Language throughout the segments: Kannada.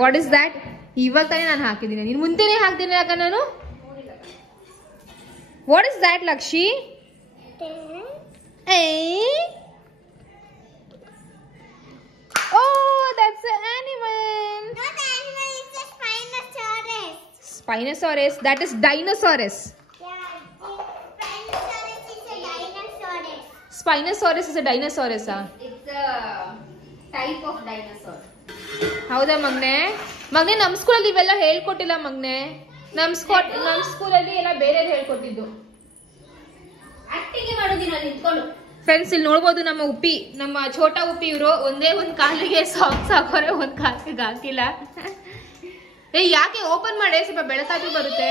What is that? ಇವಾಗ ತಾನೇ ನಾನು ಹಾಕಿದ್ದೀನಿ, ನೀನು ಮುಂದೆನೇ ಹಾಕ್ತೀನಿ ಯಾಕ ನಾನು? What is that Lakshmi? Oh, that's an animal. Not animal, it's a Spinosaurus. Spinosaurus, that is dinosaurus. Yeah, Spinosaurus is a dinosaurus. Spinosaurus is a dinosaurus. It's a type of dinosaur. ಹೌದಾ ಮಗ್ನೆ? ಮಗ್ನೆ ನಮ್ಮ ಸ್ಕೂಲಲ್ಲಿ ಇವೆಲ್ಲ ಹೇಳ್ಕೊಟ್ಟಿಲ್ಲ ಮಗ್ನೆ. ನಮ್ಮ ಸ್ಕೂಲಲ್ಲಿ ಎಲ್ಲ ಬೇರೆ ಹೇಳ್ಕೊಟ್ಟಿದ್ದು. ಆಕ್ಟಿಂಗ್ ಮಾಡೋದಿನ ನಿಂತ್ಕೊಂಡು. ಫ್ರೆಂಡ್ಸ್ ಇಲ್ಲಿ ನೋಡ್ಬೋದು ನಮ್ಮ ಉಪ್ಪಿ, ನಮ್ಮ ಛೋಟಾ ಉಪ್ಪಿ ಇವರು ಒಂದೇ ಒಂದ್ ಕಾಲಿಗೆ ಸಾಕ್ಸ್ ಹಾಕೋರೆ, ಒಂದ್ ಕಾಲಿಗೆ ಹಾಕಿಲ್ಲ. ಯಾಕೆ ಓಪನ್ ಮಾಡಿ, ಸ್ವಲ್ಪ ಬೆಳಕಾದ್ರೂ ಬರುತ್ತೆ.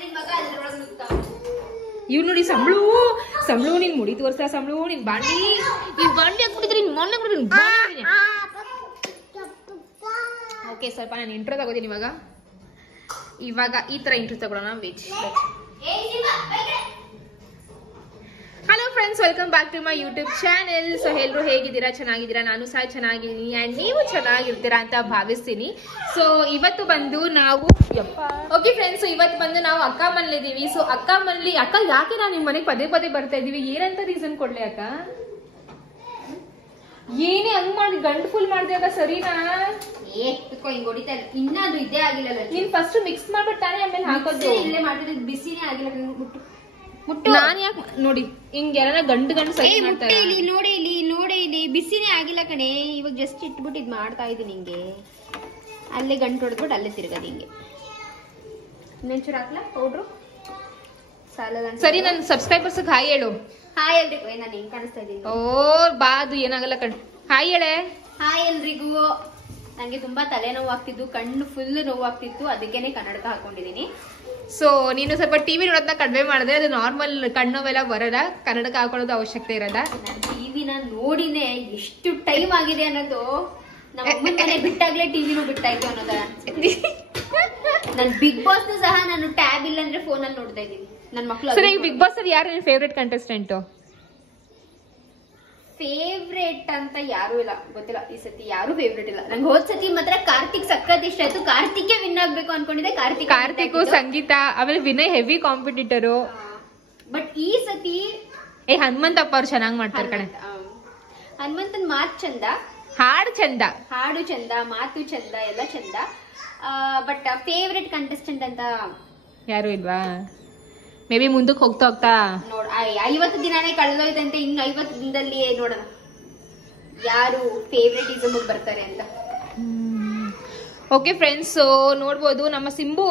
ನಿನ್ ಮಗ ಅದ್ರೊಳಗೆ ನುಗ್ತಾವ. ಇವ್ ನೋಡಿ ಸಂಬಳು ನಿನ್ ಮುಡಿ ತೋರ್ಸ, ಸಂಬಳು ನಿನ್ ಬಾಂಡಿ ಹಾಕ್ಬಿಟ್ಟಿದ್ರಿ, ನಿನ್ ಮೊನ್ನೆ ಹಾಕ್ಬಿಟ್ಟಿದ್ರಿ. ಓಕೆ, ಸ್ವಲ್ಪ ನಾನು ಇಂಟ್ರೋ ತಗೋತೀನಿ ಇವಾಗ ಈ ತರ ಇಂಟ್ರೋ ತಗೊಳ್ಳೋಣ. Veg. Hello friends, welcome back to my YouTube channel. So ಎಲ್ಲರೂ ಹೇಗಿದ್ದೀರಾ? ಚೆನ್ನಾಗಿದ್ದೀರಾ? ನಾನು ಸಹ ಚೆನ್ನಾಗಿದ್ದೀನಿ ಆ್ಯಂಡ್ ನೀವು ಚೆನ್ನಾಗಿರ್ತೀರಾ ಅಂತ ಭಾವಿಸ್ತೀನಿ. ಸೊ ಇವತ್ತು ಬಂದು ನಾವು ಓಕೆ ಫ್ರೆಂಡ್ಸ್, ಇವತ್ತು ಬಂದು ನಾವು ಅಕ್ಕ ಮನೇಲಿದ್ದೀವಿ. ಸೊ ಅಕ್ಕ ಮನೇಲಿ ಯಾಕೆ ನಾವು ನಿಮ್ಮ ಮನೆಗೆ ಪದೇ ಪದೇ ಬರ್ತಾ ಇದೀವಿ? ಏನಂತ ರೀಸನ್ ಕೊಡ್ಲಿ ಅಕ್ಕ? ಏನೇ ಹಂಗ್ ಮಾಡಿ ಗಂಡು ಫುಲ್ ಮಾಡಿದೆ ಅಕ್ಕ, ಸರಿನಾ? ಹಿಂಗ್ ಹೊಡಿತಾ ಇನ್ನದು ಇದೇ ಆಗಿಲ್ಲ. ನೀನ್ ಫಸ್ಟ್ ಮಿಕ್ಸ್ ಮಾಡ್ಬಿಟ್ಟು ತಾನೇ ಆಮೇಲೆ ಹಾಕೋದು. ಇಲ್ಲೇ ಮಾಡಿದ್ರೆ ಬಿಸಿನೇ ಆಗಿಲ್ಲ. ನಾನ್ ಯಾಕೆ ನೋಡಿ ಹಿಂಗೆಲ್ಲ ಗಂಡು ಸರಿ ಮಾಡ್ತಾರೆ. ನೋಡಿ ಇಲ್ಲಿ ಬಿಸಿನೇ ಆಗಿಲ್ಲ ಕಣೆ. ಇವಾಗ ಜಸ್ಟ್ ಇಟ್ಬಿಟ್ಟು ಇದ್ ಮಾಡ್ತಾ ಇದೀನಿ. ಹಿಂಗೆ ಅಲ್ಲೇ ಗಂಟು ಹೊಡೆದ್ಬಿಟ್ಟು ಅಲ್ಲೇ ತಿರ್ಗದ ಹಿಂಗೆ. ಇನ್ನೊಂಚೂರು ಹಾಕ್ಲಾ ಪೌಡ್ರು? ಸರಿ, ನನ್ನ ಸಬ್ಸ್ಕ್ರೈಬರ್ಸ್ ಹಾಯ್ ಹೇಳು. ಹಾಯ್ ಎಲ್ರಿಗೂ. ನಾನು ಹೆಂಗ್ ಕಾಣಿಸ್ತಾ ಇದೀನಿ? ಬಾದು ಏನಾಗಲ್ಲ ಕಣ್. ಹಾಯ್ ಹೇಳೆ. ಹಾಯ್ ಎಲ್ರಿಗೂ. ನಂಗೆ ತುಂಬಾ ತಲೆನೋವು ಆಗ್ತಿದ್ದು, ಕಣ್ಣು ಫುಲ್ ನೋವು ಆಗ್ತಿತ್ತು, ಅದಕ್ಕೇನೆ ಕನ್ನಡಕ ಹಾಕೊಂಡಿದೀನಿ. ಸೊ ನೀನು ಸ್ವಲ್ಪ ಟಿವಿ ನೋಡೋದನ್ನ ಕಡಿಮೆ ಮಾಡಿದ್ರೆ ಅದು ನಾರ್ಮಲ್ ಕಣ್ಣುವೆಲ್ಲ ಬರಲ್ಲ, ಕನ್ನಡಕ ಹಾಕೊಳ್ಳೋದು ಅವಶ್ಯಕತೆ ಇರಲ್ಲ. ನಾನು ಟಿವಿನ ನೋಡಿನೇ ಎಷ್ಟು ಟೈಮ್ ಆಗಿದೆ ಅನ್ನೋದು. ನಮ್ಮ ಮನೆ ಬಿಟ್ಟಾಗ್ಲೇ ಟಿವಿನೂ ಬಿಟ್ಟಾಯ್ತು ಅನ್ನೋದ. ನನ್ ಬಿಗ್ ಬಾಸ್ ಸಹ ನಾನು ಟ್ಯಾಬ್ ಇಲ್ಲ ಅಂದ್ರೆ ಫೋನ್ ಅಲ್ಲಿ ನೋಡ್ತಾ ಇದೀನಿ. ನನ್ನ ಮಕ್ಳು ಸರಿ, ಬಿಗ್ ಬಾಸ್ ಅಲ್ಲಿ ಯಾರು ಫೇವ್ರೆಟ್ ಕಂಟೆಸ್ಟೆಂಟ್? ಫೇವ್ರೇಟ್ ಅಂತ ಯಾರು ಇಲ್ಲ, ಗೊತ್ತಿಲ್ಲ. ಈ ಸತಿ ಯಾರು ಫೇವ್ರೇಟ್ ಇಲ್ಲ. ನಂಗೆ ಹೋದ್ ಸತಿ ಮಾತ್ರ ಕಾರ್ತಿಕ್ ಸಖತ್ ಇಷ್ಟ ಆಯ್ತು. ಕಾರ್ತಿಕ್ ವಿನ್ ಆಗ್ಬೇಕು ಅನ್ಕೊಂಡಿದ್ದೆ. ಕಾರ್ತಿಕ್, ಸಂಗೀತ, ಆಮೇಲೆ ವಿನಯ್ ಹೆವಿ ಕಾಂಪಿಟೇಟರು. ಬಟ್ ಈ ಸತಿ ಹನುಮಂತಪ್ಪ ಅವ್ರು ಚೆನ್ನಾಗ್ ಮಾಡ್ತಾರೆ ಕಣೆ. ಹನುಮಂತನ್ ಮಾತು ಚಂದ, ಹಾಡು ಚಂದ, ಮಾತು ಚಂದ, ಎಲ್ಲ ಚಂದ. ಬಟ್ ಫೇವ್ರೇಟ್ ಕಂಟೆಸ್ಟೆಂಟ್ ಅಂತ ಯಾರು ಇಲ್ವಾ? ಮೇ ಬಿ ಮುಂದಕ್ಕೆ ಹೋಗ್ತಾ ನೋಡ್ 50 ದಿನಾನೇ ಕಳೆದೋಯ್ತಂತೆ. ಇನ್ನು 50 ದಿನದಲ್ಲಿ ನೋಡೋಣ ಯಾರು ಫೇವ್ರೇಟಿಸಮ್ ಬರ್ತಾರೆ ಅಂತ. ಓಕೆ ಫ್ರೆಂಡ್ಸ್, ನೋಡ್ಬೋದು ನಮ್ಮ ಸಿಂಬು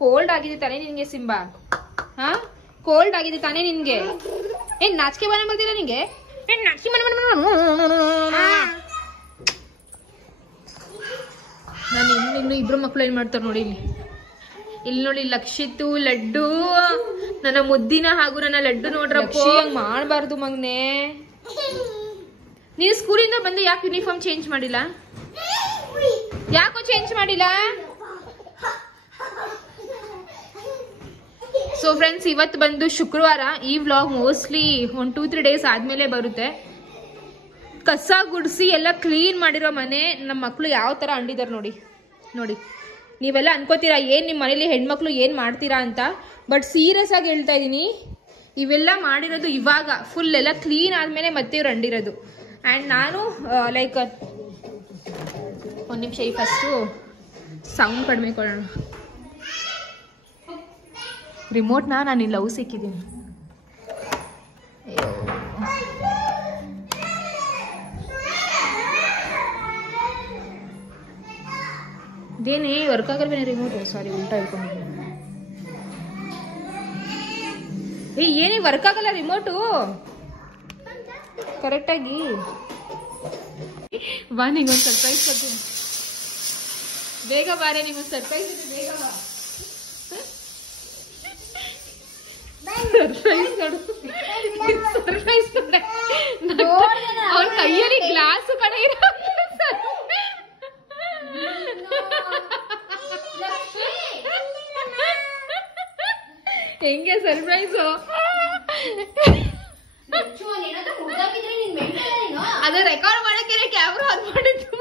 ಕೋಲ್ಡ್ ಆಗಿದೆ ತಾನೇ ನಿನ್ಗೆ? ಸಿಂಬಾ ಕೋಲ್ಡ್ ಆಗಿದೆ ತಾನೇ ನಿನ್ಗೆ? ಏನ್ ನಾಚಿಕೆ ಮನೆ ಬರ್ತೀರಾ ನಿಂಗೆ? ನಾನು ಇನ್ನು ಇಬ್ರು ಮಕ್ಳು ಏನ್ ಮಾಡ್ತಾರೆ ನೋಡಿ ಇಲ್ಲಿ ನೋಡಿ. ಲಕ್ಷಿತು, ಲಡ್ಡು, ನನ್ನ ಮುದ್ದಿನ ಹಾಗೂ ನನ್ನ ಲಡ್ಡು ನೋಡ್ರಪ್ಪ. ಹಂಗ್ ಮಾಡ್ಬಾರ್ದು ಮಗ್ನೆ. ನೀನು ಸ್ಕೂಲಿಂದ ಬಂದು ಯಾಕೆ ಯೂನಿಫಾರ್ಮ್ ಚೇಂಜ್ ಮಾಡಿಲ್ಲ? ಯಾಕೋ ಚೇಂಜ್ ಮಾಡಿಲ್ಲ? ಸೊ ಫ್ರೆಂಡ್ಸ್, ಇವತ್ತು ಬಂದು ಶುಕ್ರವಾರ. ಈ ವ್ಲಾಗ್ ಮೋಸ್ಟ್ಲಿ 1-2-3 ಡೇಸ್ ಆದ್ಮೇಲೆ ಬರುತ್ತೆ. ಕಸ ಗುಡಿಸಿ ಎಲ್ಲ ಕ್ಲೀನ್ ಮಾಡಿರೋ ಮನೆ. ನಮ್ಮ ಮಕ್ಳು ಯಾವ ತರ ಅಂಡಿದಾರೆ ನೋಡಿ. ನೀವೆಲ್ಲ ಅನ್ಕೋತೀರಾ ಏನ್ ನಿಮ್ಮ ಮನೇಲಿ ಹೆಣ್ಮಕ್ಳು ಏನ್ ಮಾಡ್ತೀರಾ ಅಂತ. ಬಟ್ ಸೀರಿಯಸ್ ಆಗಿ ಹೇಳ್ತಾ ಇದೀನಿ, ಇವೆಲ್ಲ ಮಾಡಿರೋದು ಇವಾಗ ಫುಲ್ ಎಲ್ಲ ಕ್ಲೀನ್ ಆದ್ಮೇಲೆ ಮತ್ತೆ ಇವ್ರು ಅಂಡಿರೋದು. ಅಂಡ್ ನಾನು ಲೈಕ್ ಒಂದ್ ನಿಮಿಷ, ಈ ಫಸ್ಟು ಸೌಂಡ್ ಕಡಿಮೆ ಕೊಡೋಣ. ರಿಮೋಟ್ನ ನಾನು ಇಲ್ಲಿ ಲವ್ ಸಿಕ್ಕಿದ್ದೀನಿ. ಇದೇನೇ ವರ್ಕ್ ಆಗಲ್ವೇನೆ ರಿಮೋಟ್? ಸಾರಿ, ಉಲ್ಟಾ ಇಟ್ಕೊಂಡಿದ್ದೀನಿ. ಏನೇ ವರ್ಕ್ ಆಗಲ್ಲ ರಿಮೋಟು ಕರೆಕ್ಟಾಗಿ. ಬಾ, ನಿಂಗೊಂದು ಸರ್ಪ್ರೈಸ್ ಕೊಡ್ತೀನಿ. ಬೇಗ ಬಾರೆ, ನಿಂಗೊಂದು ಸರ್ಪ್ರೈಸ್ ಇದೆ, ಬೇಗ ಬಾ. ಸರ್ಪ್ರೈಸ್ ನೋಡು, ಸರ್ಪ್ರೈಸ್ ಅವ್ರ ಕೈಯಲ್ಲಿ ಗ್ಲಾಸ್ ಕಡೆ ಇರೋ ಹೆಂಗೆ ಸರ್ಪ್ರೈಸು? ಅದು ರೆಕಾರ್ಡ್ ಮಾಡಕ್ಕೆ ಕ್ಯಾಮ್ರಾ ಆನ್ ಮಾಡಿದ್ದು.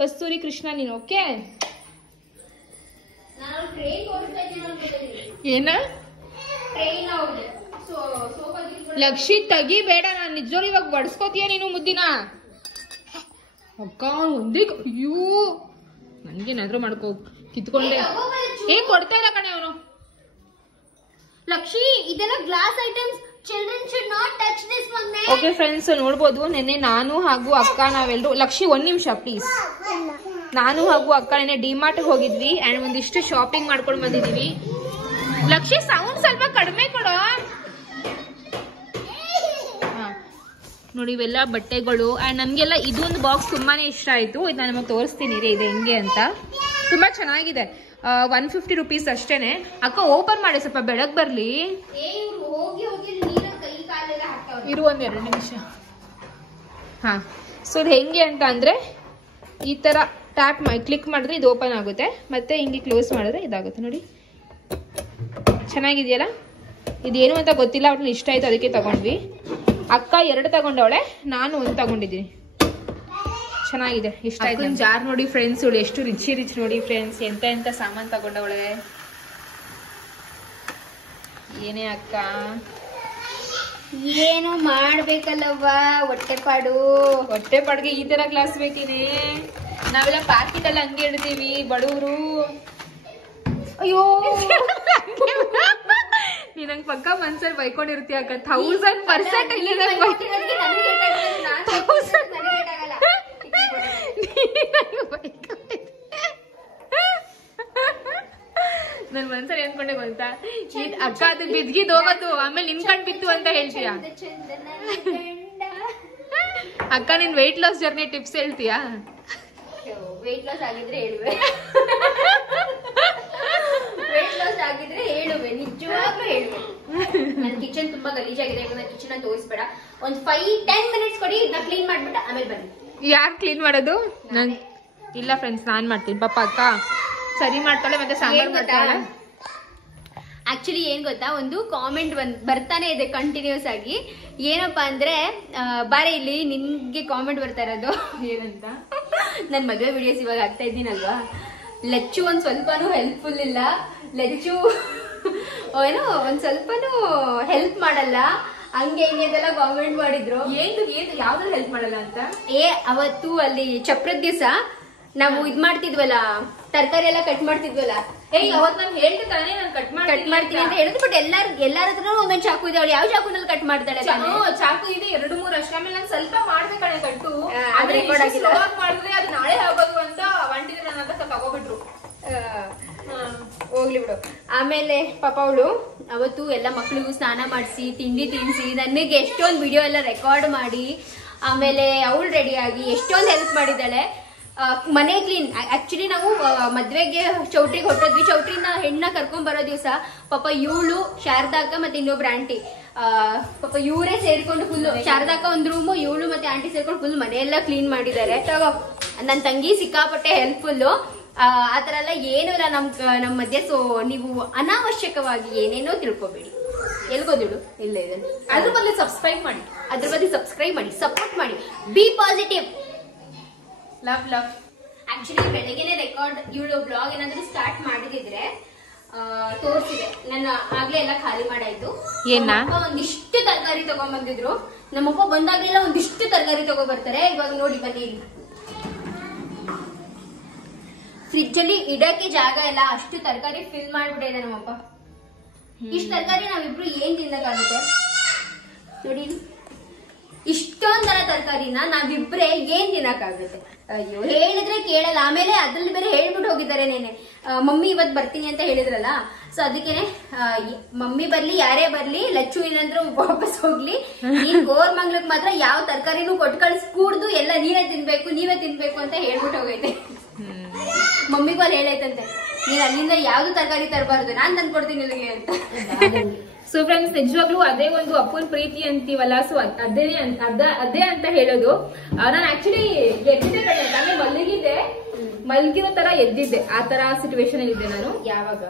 ಕಸ್ತೂರಿ ಕೃಷ್ಣ ನೀನು. ಓಕೆ ಏನ ಲಕ್ಷಿ ತೆಗಿಬೇಡ, ನಾನು ನಿಜವಾಗ್ಲೂ ಇವಾಗ ಬಡ್ಸ್ಕೋತೀಯ ನೀನು ಮುದ್ದಿನ. ಅಕ್ಕ ಒಂದೇ ಅಯ್ಯೋ ನನ್ಗೇನಾದ್ರೂ ಮಾಡ್ಕೋ ಕಿತ್ಕೊಂಡೆ. ಕೊಡ್ತಾ ಇಲ್ಲ ಕಣೆ ಅವನು. ಲಕ್ಷಿ ಇದೆಲ್ಲ glass items, children should not touch this mummy. Okay friends, ನೋಡ್ಬೋದು ನೆನ್ನೆ ನಾನು ಹಾಗೂ ಅಕ್ಕ ನಾವೆಲ್ಲರೂ, ಲಕ್ಷಿ ಒಂದ್ ನಿಮಿಷ ಪ್ಲೀಸ್, ನಾನು ಹಾಗೂ ಅಕ್ಕ ನೆನ್ನೆ ಡಿಮಾರ್ಟ್ ಹೋಗಿದ್ವಿ ಅಂಡ್ ಒಂದಿಷ್ಟು ಶಾಪಿಂಗ್ ಮಾಡ್ಕೊಂಡು ಬಂದಿದೀವಿ. ಲಕ್ಷಿ ಸೌಂಡ್ ಸ್ವಲ್ಪ ಕಡಿಮೆ ಕೊಡೋ. ನೋಡಿ ಇವೆಲ್ಲ ಬಟ್ಟೆಗಳು ಅಂಡ್ ನಮ್ಗೆಲ್ಲ ಇದೊಂದು ಬಾಕ್ಸ್ ತುಂಬಾನೇ ಇಷ್ಟ ಆಯ್ತು. ಇದು ನಾನು ನಿಮಗೆ ತೋರಿಸ್ತೀನಿ ಇದು ಹೆಂಗೆ ಅಂತ. ತುಂಬಾ ಚೆನ್ನಾಗಿದೆ. 150 ರೂಪೀಸ್ ಅಷ್ಟೇನೆ. ಅಕ್ಕ ಓಪನ್ ಮಾಡಿ ಸ್ವಲ್ಪ ಬೆಳಗ್ ಬರ್ಲಿ. ಇರು ಒಂದ್ 2 ನಿಮಿಷ. ಹಾ, ಸೊ ಇದು ಹೆಂಗೆ ಅಂತ ಅಂದ್ರೆ ಈ ತರ ಟ್ಯಾಪ್ ಕ್ಲಿಕ್ ಮಾಡಿದ್ರೆ ಇದು ಓಪನ್ ಆಗುತ್ತೆ, ಮತ್ತೆ ಹಿಂಗೆ ಕ್ಲೋಸ್ ಮಾಡಿದ್ರೆ ಇದಾಗುತ್ತೆ. ನೋಡಿ ಚೆನ್ನಾಗಿದೆಯಲ್ಲ. ಇದೇನು ಅಂತ ಗೊತ್ತಿಲ್ಲ, ಅವ್ರನ್ನ ಇಷ್ಟ ಆಯ್ತು ಅದಕ್ಕೆ ತಗೊಂಡ್ವಿ. ಅಕ್ಕ 2 ತಗೊಂಡವಳೆ, ನಾನು 1 ತಗೊಂಡಿದ್ದೀನಿ. ಚೆನ್ನಾಗಿದೆ, ಇಷ್ಟ ಆಯ್ತು. ಜಾರ್ ನೋಡಿ ಫ್ರೆಂಡ್ಸ್, ಇವಳು ಎಷ್ಟು ರಿಚ್ ನೋಡಿ ಫ್ರೆಂಡ್ಸ್, ಎಂತ ಸಾಮಾನ್ ತಗೊಂಡವಳೆ. ಏನೇ ಅಕ್ಕ, ಏನು ಮಾಡ್ಬೇಕಲ್ಲವ್ವ, ಹೊಟ್ಟೆ ಪಾಡ್ಗೆ ಈ ತರ ಗ್ಲಾಸ್ ಬೇಕೇನೆ. ನಾವೆಲ್ಲ ಪಾರ್ಕಿಟ್ ಎಲ್ಲ ಹಂಗೆ ಇಡ್ತೀವಿ ಬಡವರು. ಅಯ್ಯೋ ನೀನಂಗ್ ಪಕ್ಕ ಮನ್ಸಲ್ಲಿ ಬೈಕೊಂಡಿರ್ತೀಯ ಅಕ್ಕ. 1000% ನನ್ ಮನ್ಸಲ್ಲಿ ಏನ್ಕೊಂಡೆ ಗೊತ್ತಾ, ಅಕ್ಕ ಅದು ಬಿದ್ಗಿದ್ ಹೋಗೋದು ಆಮೇಲೆ ನಿನ್ಕಂಡ್ ಬಿತ್ತು ಅಂತ ಹೇಳ್ತೀಯ. ಅಕ್ಕ ನಿನ್ ವೆಯ್ಟ್ ಲಾಸ್ ಜರ್ನಿ ಟಿಪ್ಸ್ ಹೇಳ್ತೀಯಾ? ವೆಯ್ಟ್ ಲಾಸ್ ಆಗಿದ್ರೆ ಹೇಳುವೆ, ವೆಯ್ಟ್ ಲಾಸ್ ಆಗಿದ್ರೆ ಹೇಳುವೆ, ನಿಜವಾಗ್ಲೂ ಹೇಳುವೆ. ನನ್ ಕಿಚನ್ ತುಂಬಾ ಗಲೀಜಾಗಿದೆ, ನನ್ನ ಕಿಚನ್ ಅಂತ ತೋರಿಸ್ಬೇಡ. ಒಂದ್ 5-10 ಮಿನಿಟ್ಸ್ ಕೊಡಿ, ನಾ ಕ್ಲೀನ್ ಮಾಡ್ಬಿಟ್ಟು ಆಮೇಲೆ ಬನ್ನಿ. ಯಾರು ಕ್ಲೀನ್ ಮಾಡೋದು? ನನ್ ಇಲ್ಲ ಫ್ರೆಂಡ್ಸ್, ನಾನ್ ಮಾಡ್ತೀನಿ. ಪಾಪ ಅಕ್ಕ ಸರಿ ಮಾಡ್ತಾಳೆ, ಮತ್ತೆ ಸಾಂಬಾರ್ ಮಾಡ್ತಾಳೆ. ಆಕ್ಚುಲಿ ಏನ್ ಗೊತ್ತಾ, ಒಂದು ಕಾಮೆಂಟ್ ಬರ್ತಾನೆ ಇದೆ ಕಂಟಿನ್ಯೂಸ್ ಆಗಿ. ಏನಪ್ಪಾ ಅಂದ್ರೆ, ಬಾರೆ ಇಲ್ಲಿ ನಿನ್ಗೆ ಕಾಮೆಂಟ್ ಬರ್ತಾ ಇರೋದು ಏನಂತ, ನನ್ ಮದುವೆ ವಿಡಿಯೋಸ್ ಇವಾಗ ಆಗ್ತಾ ಇದ್ದೀನಲ್ವಾ, ಲಚ್ಚು ಒಂದ್ ಸ್ವಲ್ಪನೂ ಹೆಲ್ಪ್ಫುಲ್ ಇಲ್ಲ, ಲಚ್ಚು ಏನೋ ಒಂದ್ ಸ್ವಲ್ಪನೂ ಹೆಲ್ಪ್ ಮಾಡಲ್ಲ, ಹಂಗೆ ಹಿಂಗೆ ಅಂತೆಲ್ಲ ಕಾಮೆಂಟ್ ಮಾಡಿದ್ರು. ಏನು ಯಾವ್ದ್ರಲ್ಲಿ ಹೆಲ್ಪ್ ಮಾಡಲ್ಲ ಅಂತ. ಅವತ್ತು ಅಲ್ಲಿ ಚಪ್ರದ ದಿವಸ ನಾವು ಇದ್ ಮಾಡ್ತಿದ್ವಲ್ಲ, ತರಕಾರಿ ಎಲ್ಲ ಕಟ್ ಮಾಡ್ತಿದ್ವಲ್ಲ, ಅವತ್ ನಾನು ಹೇಳ್ದೆ ತಾನೇ ನಾನು ಕಟ್ ಮಾಡ್ತೀನಿ ಅಂತ ಹೇಳಿದ್ರು. ಬಟ್ ಎಲ್ಲಾರ ಹತ್ರ ಒಂದೊಂದ್ ಚಾಕು ಇದೆ, ಅವಳು ಯಾವ ಚಾಕುನಲ್ಲಿ ಕಟ್ ಮಾಡ್ತಾಳೆ? ಚಾಕು ಇದೆ 2-3 ಅಷ್ಟೇ. ಆಮೇಲೆ ನಾನು ಸ್ವಲ್ಪ ಮಾಡ್ಬೇಕಣೆ ಕಟ್ಟು, ರೆಕಾರ್ಡ್ ಆಗಿಲ್ಲ ಮಾಡಿದ್ರೆ ಅದು ನಾಳೆ ಆಗೋದು ಅಂತ ಒಂಟಿದ್ರೆ ನನ್ನ ಹತ್ರ ತಗೋಬಿಟ್ರು. ಹೋಗ್ಲಿ ಬಿಡು. ಆಮೇಲೆ ಪಾಪ ಅವಳು ಅವತ್ತು ಎಲ್ಲ ಮಕ್ಳಿಗೂ ಸ್ನಾನ ಮಾಡಿಸಿ ತಿಂಡಿ ತಿನ್ಸಿ ನನಗೆ ಎಷ್ಟೊಂದು ವಿಡಿಯೋ ಎಲ್ಲ ರೆಕಾರ್ಡ್ ಮಾಡಿ, ಆಮೇಲೆ ಅವಳು ರೆಡಿ ಆಗಿ ಎಷ್ಟೊಂದು ಹೆಲ್ಪ್ ಮಾಡಿದ್ದಾಳೆ. ಮನೆ ಕ್ಲೀನ್, ಆಕ್ಚುಲಿ ನಾವು ಮದ್ವೆಗೆ ಚೌಟ್ರಿಗೆ ಹೊಟ್ಟೋದ್ವಿ. ಚೌಟ್ರಿಂದ ಹೆಣ್ಣ ಕರ್ಕೊಂಡ್ ಬರೋ ದಿವಸ ಪಾಪ ಇವಳು, ಶಾರದಾಕ ಮತ್ತೆ ಇನ್ನೊಬ್ರು ಆಂಟಿ, ಪಾಪ ಇವರೇ ಸೇರ್ಕೊಂಡು ಫುಲ್, ಶಾರದಾಕ ಒಂದ್ ರೂಮು, ಇವಳು ಮತ್ತೆ ಆಂಟಿ ಸೇರ್ಕೊಂಡು ಫುಲ್ ಮನೆಯೆಲ್ಲ ಕ್ಲೀನ್ ಮಾಡಿದ್ದಾರೆ. ನನ್ ತಂಗಿ ಸಿಕ್ಕಾಪಟ್ಟೆ ಹೆಲ್ಪ್ಫುಲ್. ಆತರ ಎಲ್ಲ ಏನೂ ಇಲ್ಲ ನಮ್ ಮಧ್ಯೆ. ಸೊ ನೀವು ಅನಾವಶ್ಯಕವಾಗಿ ಏನೇನೋ ತಿಳ್ಕೊಬೇಡಿ. ಎಲ್ಗೋದಿಡು ಇಲ್ಲ ಇದನ್ನು, ಅದ್ರ ಬದಲು ಸಬ್ಸ್ಕ್ರೈಬ್ ಮಾಡಿ, ಸಪೋರ್ಟ್ ಮಾಡಿ, ಬಿ ಪಾಸಿಟಿವ್, ಲವ್. ಆಕ್ಚುಲಿ ಬೆಳಗ್ಗೆನೆ ರೆಕಾರ್ಡ್ ಇವಳು ಬ್ಲಾಗ್ ಏನಾದ್ರು ಸ್ಟಾರ್ಟ್ ಮಾಡಿದಿದ್ರೆ ತೋರಿಸಿದೆ. ನನ್ನ ಆಗ್ಲೇ ಎಲ್ಲ ಖಾಲಿ ಮಾಡಾಯ್ತು. ಒಂದಿಷ್ಟು ತರಕಾರಿ ತಗೊಂಡ್ ಬಂದಿದ್ರು. ನಮ್ಮಪ್ಪ ಬಂದಾಗೆಲ್ಲ ಒಂದಿಷ್ಟು ತರಕಾರಿ ತಗೊಂಡ್ ಬರ್ತಾರೆ. ಇವಾಗ ನೋಡಿ ಬನ್ನಿ, ಫ್ರಿಡ್ಜ್ ಅಲ್ಲಿ ಇಡಕ್ಕೆ ಜಾಗ ಇಲ್ಲ, ಅಷ್ಟು ತರಕಾರಿ ಫಿಲ್ ಮಾಡ್ಬಿಟ್ಟಿದೆ ನಮ್ಮಪ್ಪ. ಇಷ್ಟು ತರಕಾರಿ ನಾವಿಬ್ರು ಏನ್ ತಿನ್ನಕ್ಕಾಗುತ್ತೆ ನೋಡಿ. ಇಷ್ಟೊಂದರ ತರಕಾರಿನ ನಾವಿಬ್ರೆ ಏನ್ ತಿನ್ನಕ್ಕಾಗುತ್ತೆ? ಅಯ್ಯೋ, ಹೇಳಿದ್ರೆ ಕೇಳಲ್ಲ. ಆಮೇಲೆ ಅದ್ರಲ್ಲಿ ಬೇರೆ ಹೇಳ್ಬಿಟ್ಟು ಹೋಗಿದ್ದಾರೆ ನೇನೆ, ಮಮ್ಮಿ ಇವತ್ ಬರ್ತೀನಿ ಅಂತ ಹೇಳಿದ್ರಲ್ಲ. ಸೊ ಅದಕ್ಕೇನೆ ಮಮ್ಮಿ ಬರ್ಲಿ ಯಾರೇ ಬರ್ಲಿ, ಲಚ್ಚು ಏನಂದ್ರೆ ವಾಪಸ್ ಹೋಗ್ಲಿ, ನೀನ್ ಗೋರ್ಮಂಗ್ಲಕ್ ಮಾತ್ರ ಯಾವ ತರಕಾರಿನೂ ಕೊಟ್ಟು ಕಳ್ಸ್ಕೂಡ್ದು, ಎಲ್ಲ ನೀವೇ ತಿನ್ಬೇಕು ಅಂತ ಹೇಳ್ಬಿಟ್ಟು ಹೋಗೈತೆ. ಮಮ್ಮಿಗೂ ಅಲ್ಲಿ ಹೇಳೈತಂತೆ, ನೀನ್ ಅಲ್ಲಿಂದ ಯಾವ್ದು ತರಕಾರಿ ತರಬಾರ್ದು, ನಾನ್ ತಂದ್ಕೊಡ್ತೀನಿ ಇಲ್ಲಿಗೆ ಅಂತ. ಸೊ ಫ್ರೆಂಡ್ಸ್, ನಿಜವಾಗ್ಲೂ ಅದೇ ಒಂದು ಅಪ್ಪನ ಪ್ರೀತಿ ಅಂತೀವಲ್ಲ, ಸೊ ಅದೇ ಅಂತ ಹೇಳೋದು. ನಾನು ಆಕ್ಚುಲಿ ಎದ್ದಿದ್ದೆ ಕಡೆ ನಾನು ಮಲಗಿರೋ ತರ ಎದ್ದಿದ್ದೆ, ಆ ತರ ಸಿಚುವೇಶನ್ ಇದ್ದೆ ನಾನು. ಯಾವಾಗ?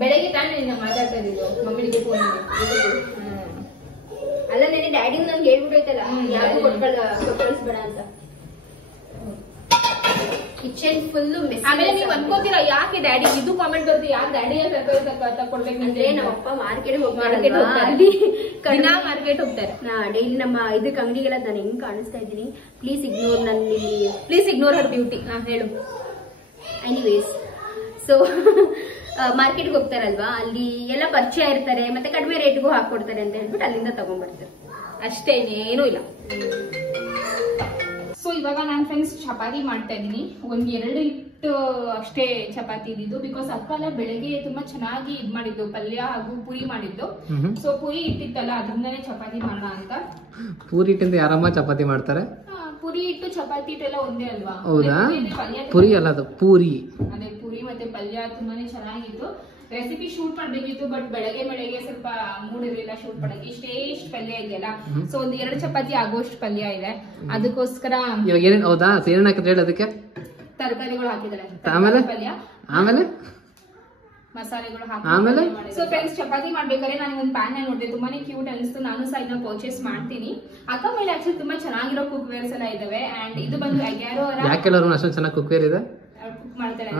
ಬೆಳಗ್ಗೆ ತಾನೇ ನಿನ್ನ ಮಾತಾಡ್ತಾ ಇದ್ದು ಮಮ್ಮಳಿಗೆ ಫೋನ್. ಅಲ್ಲ, ನೆನೆ ಡ್ಯಾಡಿ ನನ್ಗೆ ಹೇಳ್ಬಿಟ್ಟೈತಲ್ಲ, ಯಾವ್ದು ಕೊಟ್ಟು ಕಳಿಸ್ಬೇಡ ಅಂತ. ಕಿಚನ್ ಫುಲ್ ಆಮೇಲೆ ನೀವು ಅನ್ಕೋತೀರಾ ಯಾಕೆ ಡ್ಯಾಡಿ ಇದು ಕಾಮೆಂಟ್ ಬರ್ತೀವಿ ಯಾಕೆ ಡ್ಯಾಡಿ ಕೊಡ್ಬೇಕು ಅಂದ್ರೆ ನಮ್ಮಪ್ಪ ಮಾರ್ಕೆಟ್ ಮಾರ್ಕೆಟ್ ಹೋಗ್ತಾರೆ ಡೈಲಿ ನಮ್ಮ ಇದಕ್ಕೆ ಅಂಗಡಿಗೆಲ್ಲ ನಾನು ಹೆಂಗ್ ಕಾಣಿಸ್ತಾ ಇದ್ದೀನಿ. Please ignore Har beauty. ಹೇಳು. ಎನಿವೇಸ್, ಸೊ ಮಾರ್ಕೆಟ್ಗೆ ಹೋಗ್ತಾರಲ್ವಾ, ಅಲ್ಲಿ ಎಲ್ಲ ಪರಿಚಯ ಇರ್ತಾರೆ, ಮತ್ತೆ ಕಡಿಮೆ ರೇಟ್ಗೂ ಹಾಕೊಡ್ತಾರೆ ಅಂತ ಹೇಳ್ಬಿಟ್ಟು ಅಲ್ಲಿಂದ ತಗೊಂಡ್ಬರ್ತಾರೆ ಅಷ್ಟೇ, ಏನೂ ಇಲ್ಲ. ಸೊ ಇವಾಗ ನಾನು ಫ್ರೆಂಡ್ಸ್ ಚಪಾತಿ ಮಾಡ್ತಾ ಇದ್ದೀನಿ. 2 ಹಿಟ್ಟು ಅಷ್ಟೇ ಚಪಾತಿ ಇದ್ದಿದ್ದು. ಬಿಕಾಸ್ ಅಕ್ಕ ಎಲ್ಲ ಬೆಳಗ್ಗೆ ತುಂಬಾ ಚೆನ್ನಾಗಿ ಇದ್ ಮಾಡಿದ್ದು, ಪಲ್ಯ ಹಾಗೂ ಪುರಿ ಮಾಡಿದ್ದು. ಸೊ ಪುರಿ ಇಟ್ಟಿತ್ತಲ್ಲ ಅದ್ರಿಂದಾನೇ ಚಪಾತಿ ಮಾಡೋಣ ಅಂತ. ಪೂರಿ ಹಿಟ್ಟಿಂದ ಯಾರಮ್ಮ ಚಪಾತಿ ಮಾಡ್ತಾರೆ? ಪುರಿ ಹಿಟ್ಟು ಚಪಾತಿ ಹಿಟ್ಟು ಎಲ್ಲ ಒಂದೇ ಅಲ್ವಾ? ಹೌದಾ? ಪುರಿ ಅಲ್ಲ, ಅದು ಪೂರಿ. ಅದೇ ಪುರಿ ಮತ್ತೆ ಪಲ್ಯ ತುಂಬಾನೇ ಚೆನ್ನಾಗಿತ್ತು. ರೆಸಿಪಿ ಶೂಟ್ ಮಾಡ್ಬೇಕಿತ್ತು, ಬಟ್ ಬೆಳಗ್ಗೆ ಸ್ವಲ್ಪ ಮೂಡ್ ಇರಲಿಲ್ಲ ಶೂಟ್ ಮಾಡಕ್ಕೆ. ಇಷ್ಟು ಪಲ್ಯ ಇದೆಯಲ್ಲ, ಸೊ 2 ಚಪಾತಿ ಆಗೋಷ್ಟು ಪಲ್ಯ ಇದೆ. ಅದಕ್ಕೋಸ್ಕರ ಇವಾಗ ಏನೇನು ಹೌದಾ ಏನೇನು ಹಾಕಿದ್ರೆ ಹೇಳಿ. ಅದಕ್ಕೆ ತರಕಾರಿಗಳು ಹಾಕಿದ್ದಾರೆ, ಆಮೇಲೆ ಪಲ್ಯ, ಆಮೇಲೆ ಮಸಾಲೆಗಳು ಆಮೇಲೆ ಹಾಕಿ. ಸೊ ಫ್ರೆಂಡ್ಸ್ ಚಪಾತಿ ಮಾಡ್ಬೇಕಾದ್ರೆ ನಾನು ಒಂದು ಪ್ಯಾನ್ ನೋಡಿದೆ, ತುಂಬಾನೇ ಕ್ಯೂಟ್ ಅನಿಸ್ತು. ನಾನು ಸಹ ಇದನ್ನ ಪರ್ಚೇಸ್ ಮಾಡ್ತೀನಿ. ಅಕ್ಕ ಮೇಲೆ ಆಕ್ಚುಲಿ ತುಂಬಾ ಚೆನ್ನಾಗಿರೋ ಕುಕ್ ವೇರ್ಸ್ ಎಲ್ಲ ಇದಾವೆ. ಅಂಡ್ ಇದು ಬಂದು ಅಗ್ಯಾರೋ ಯಾಕೆಲ್ಲರೂ ಅಷ್ಟೊಂದು ಚೆನ್ನಾಗಿ ಕುಕ್ ವೇರ್ ಇದೆ, ಕುಕ್ ಮಾಡ್ತಾರೆ.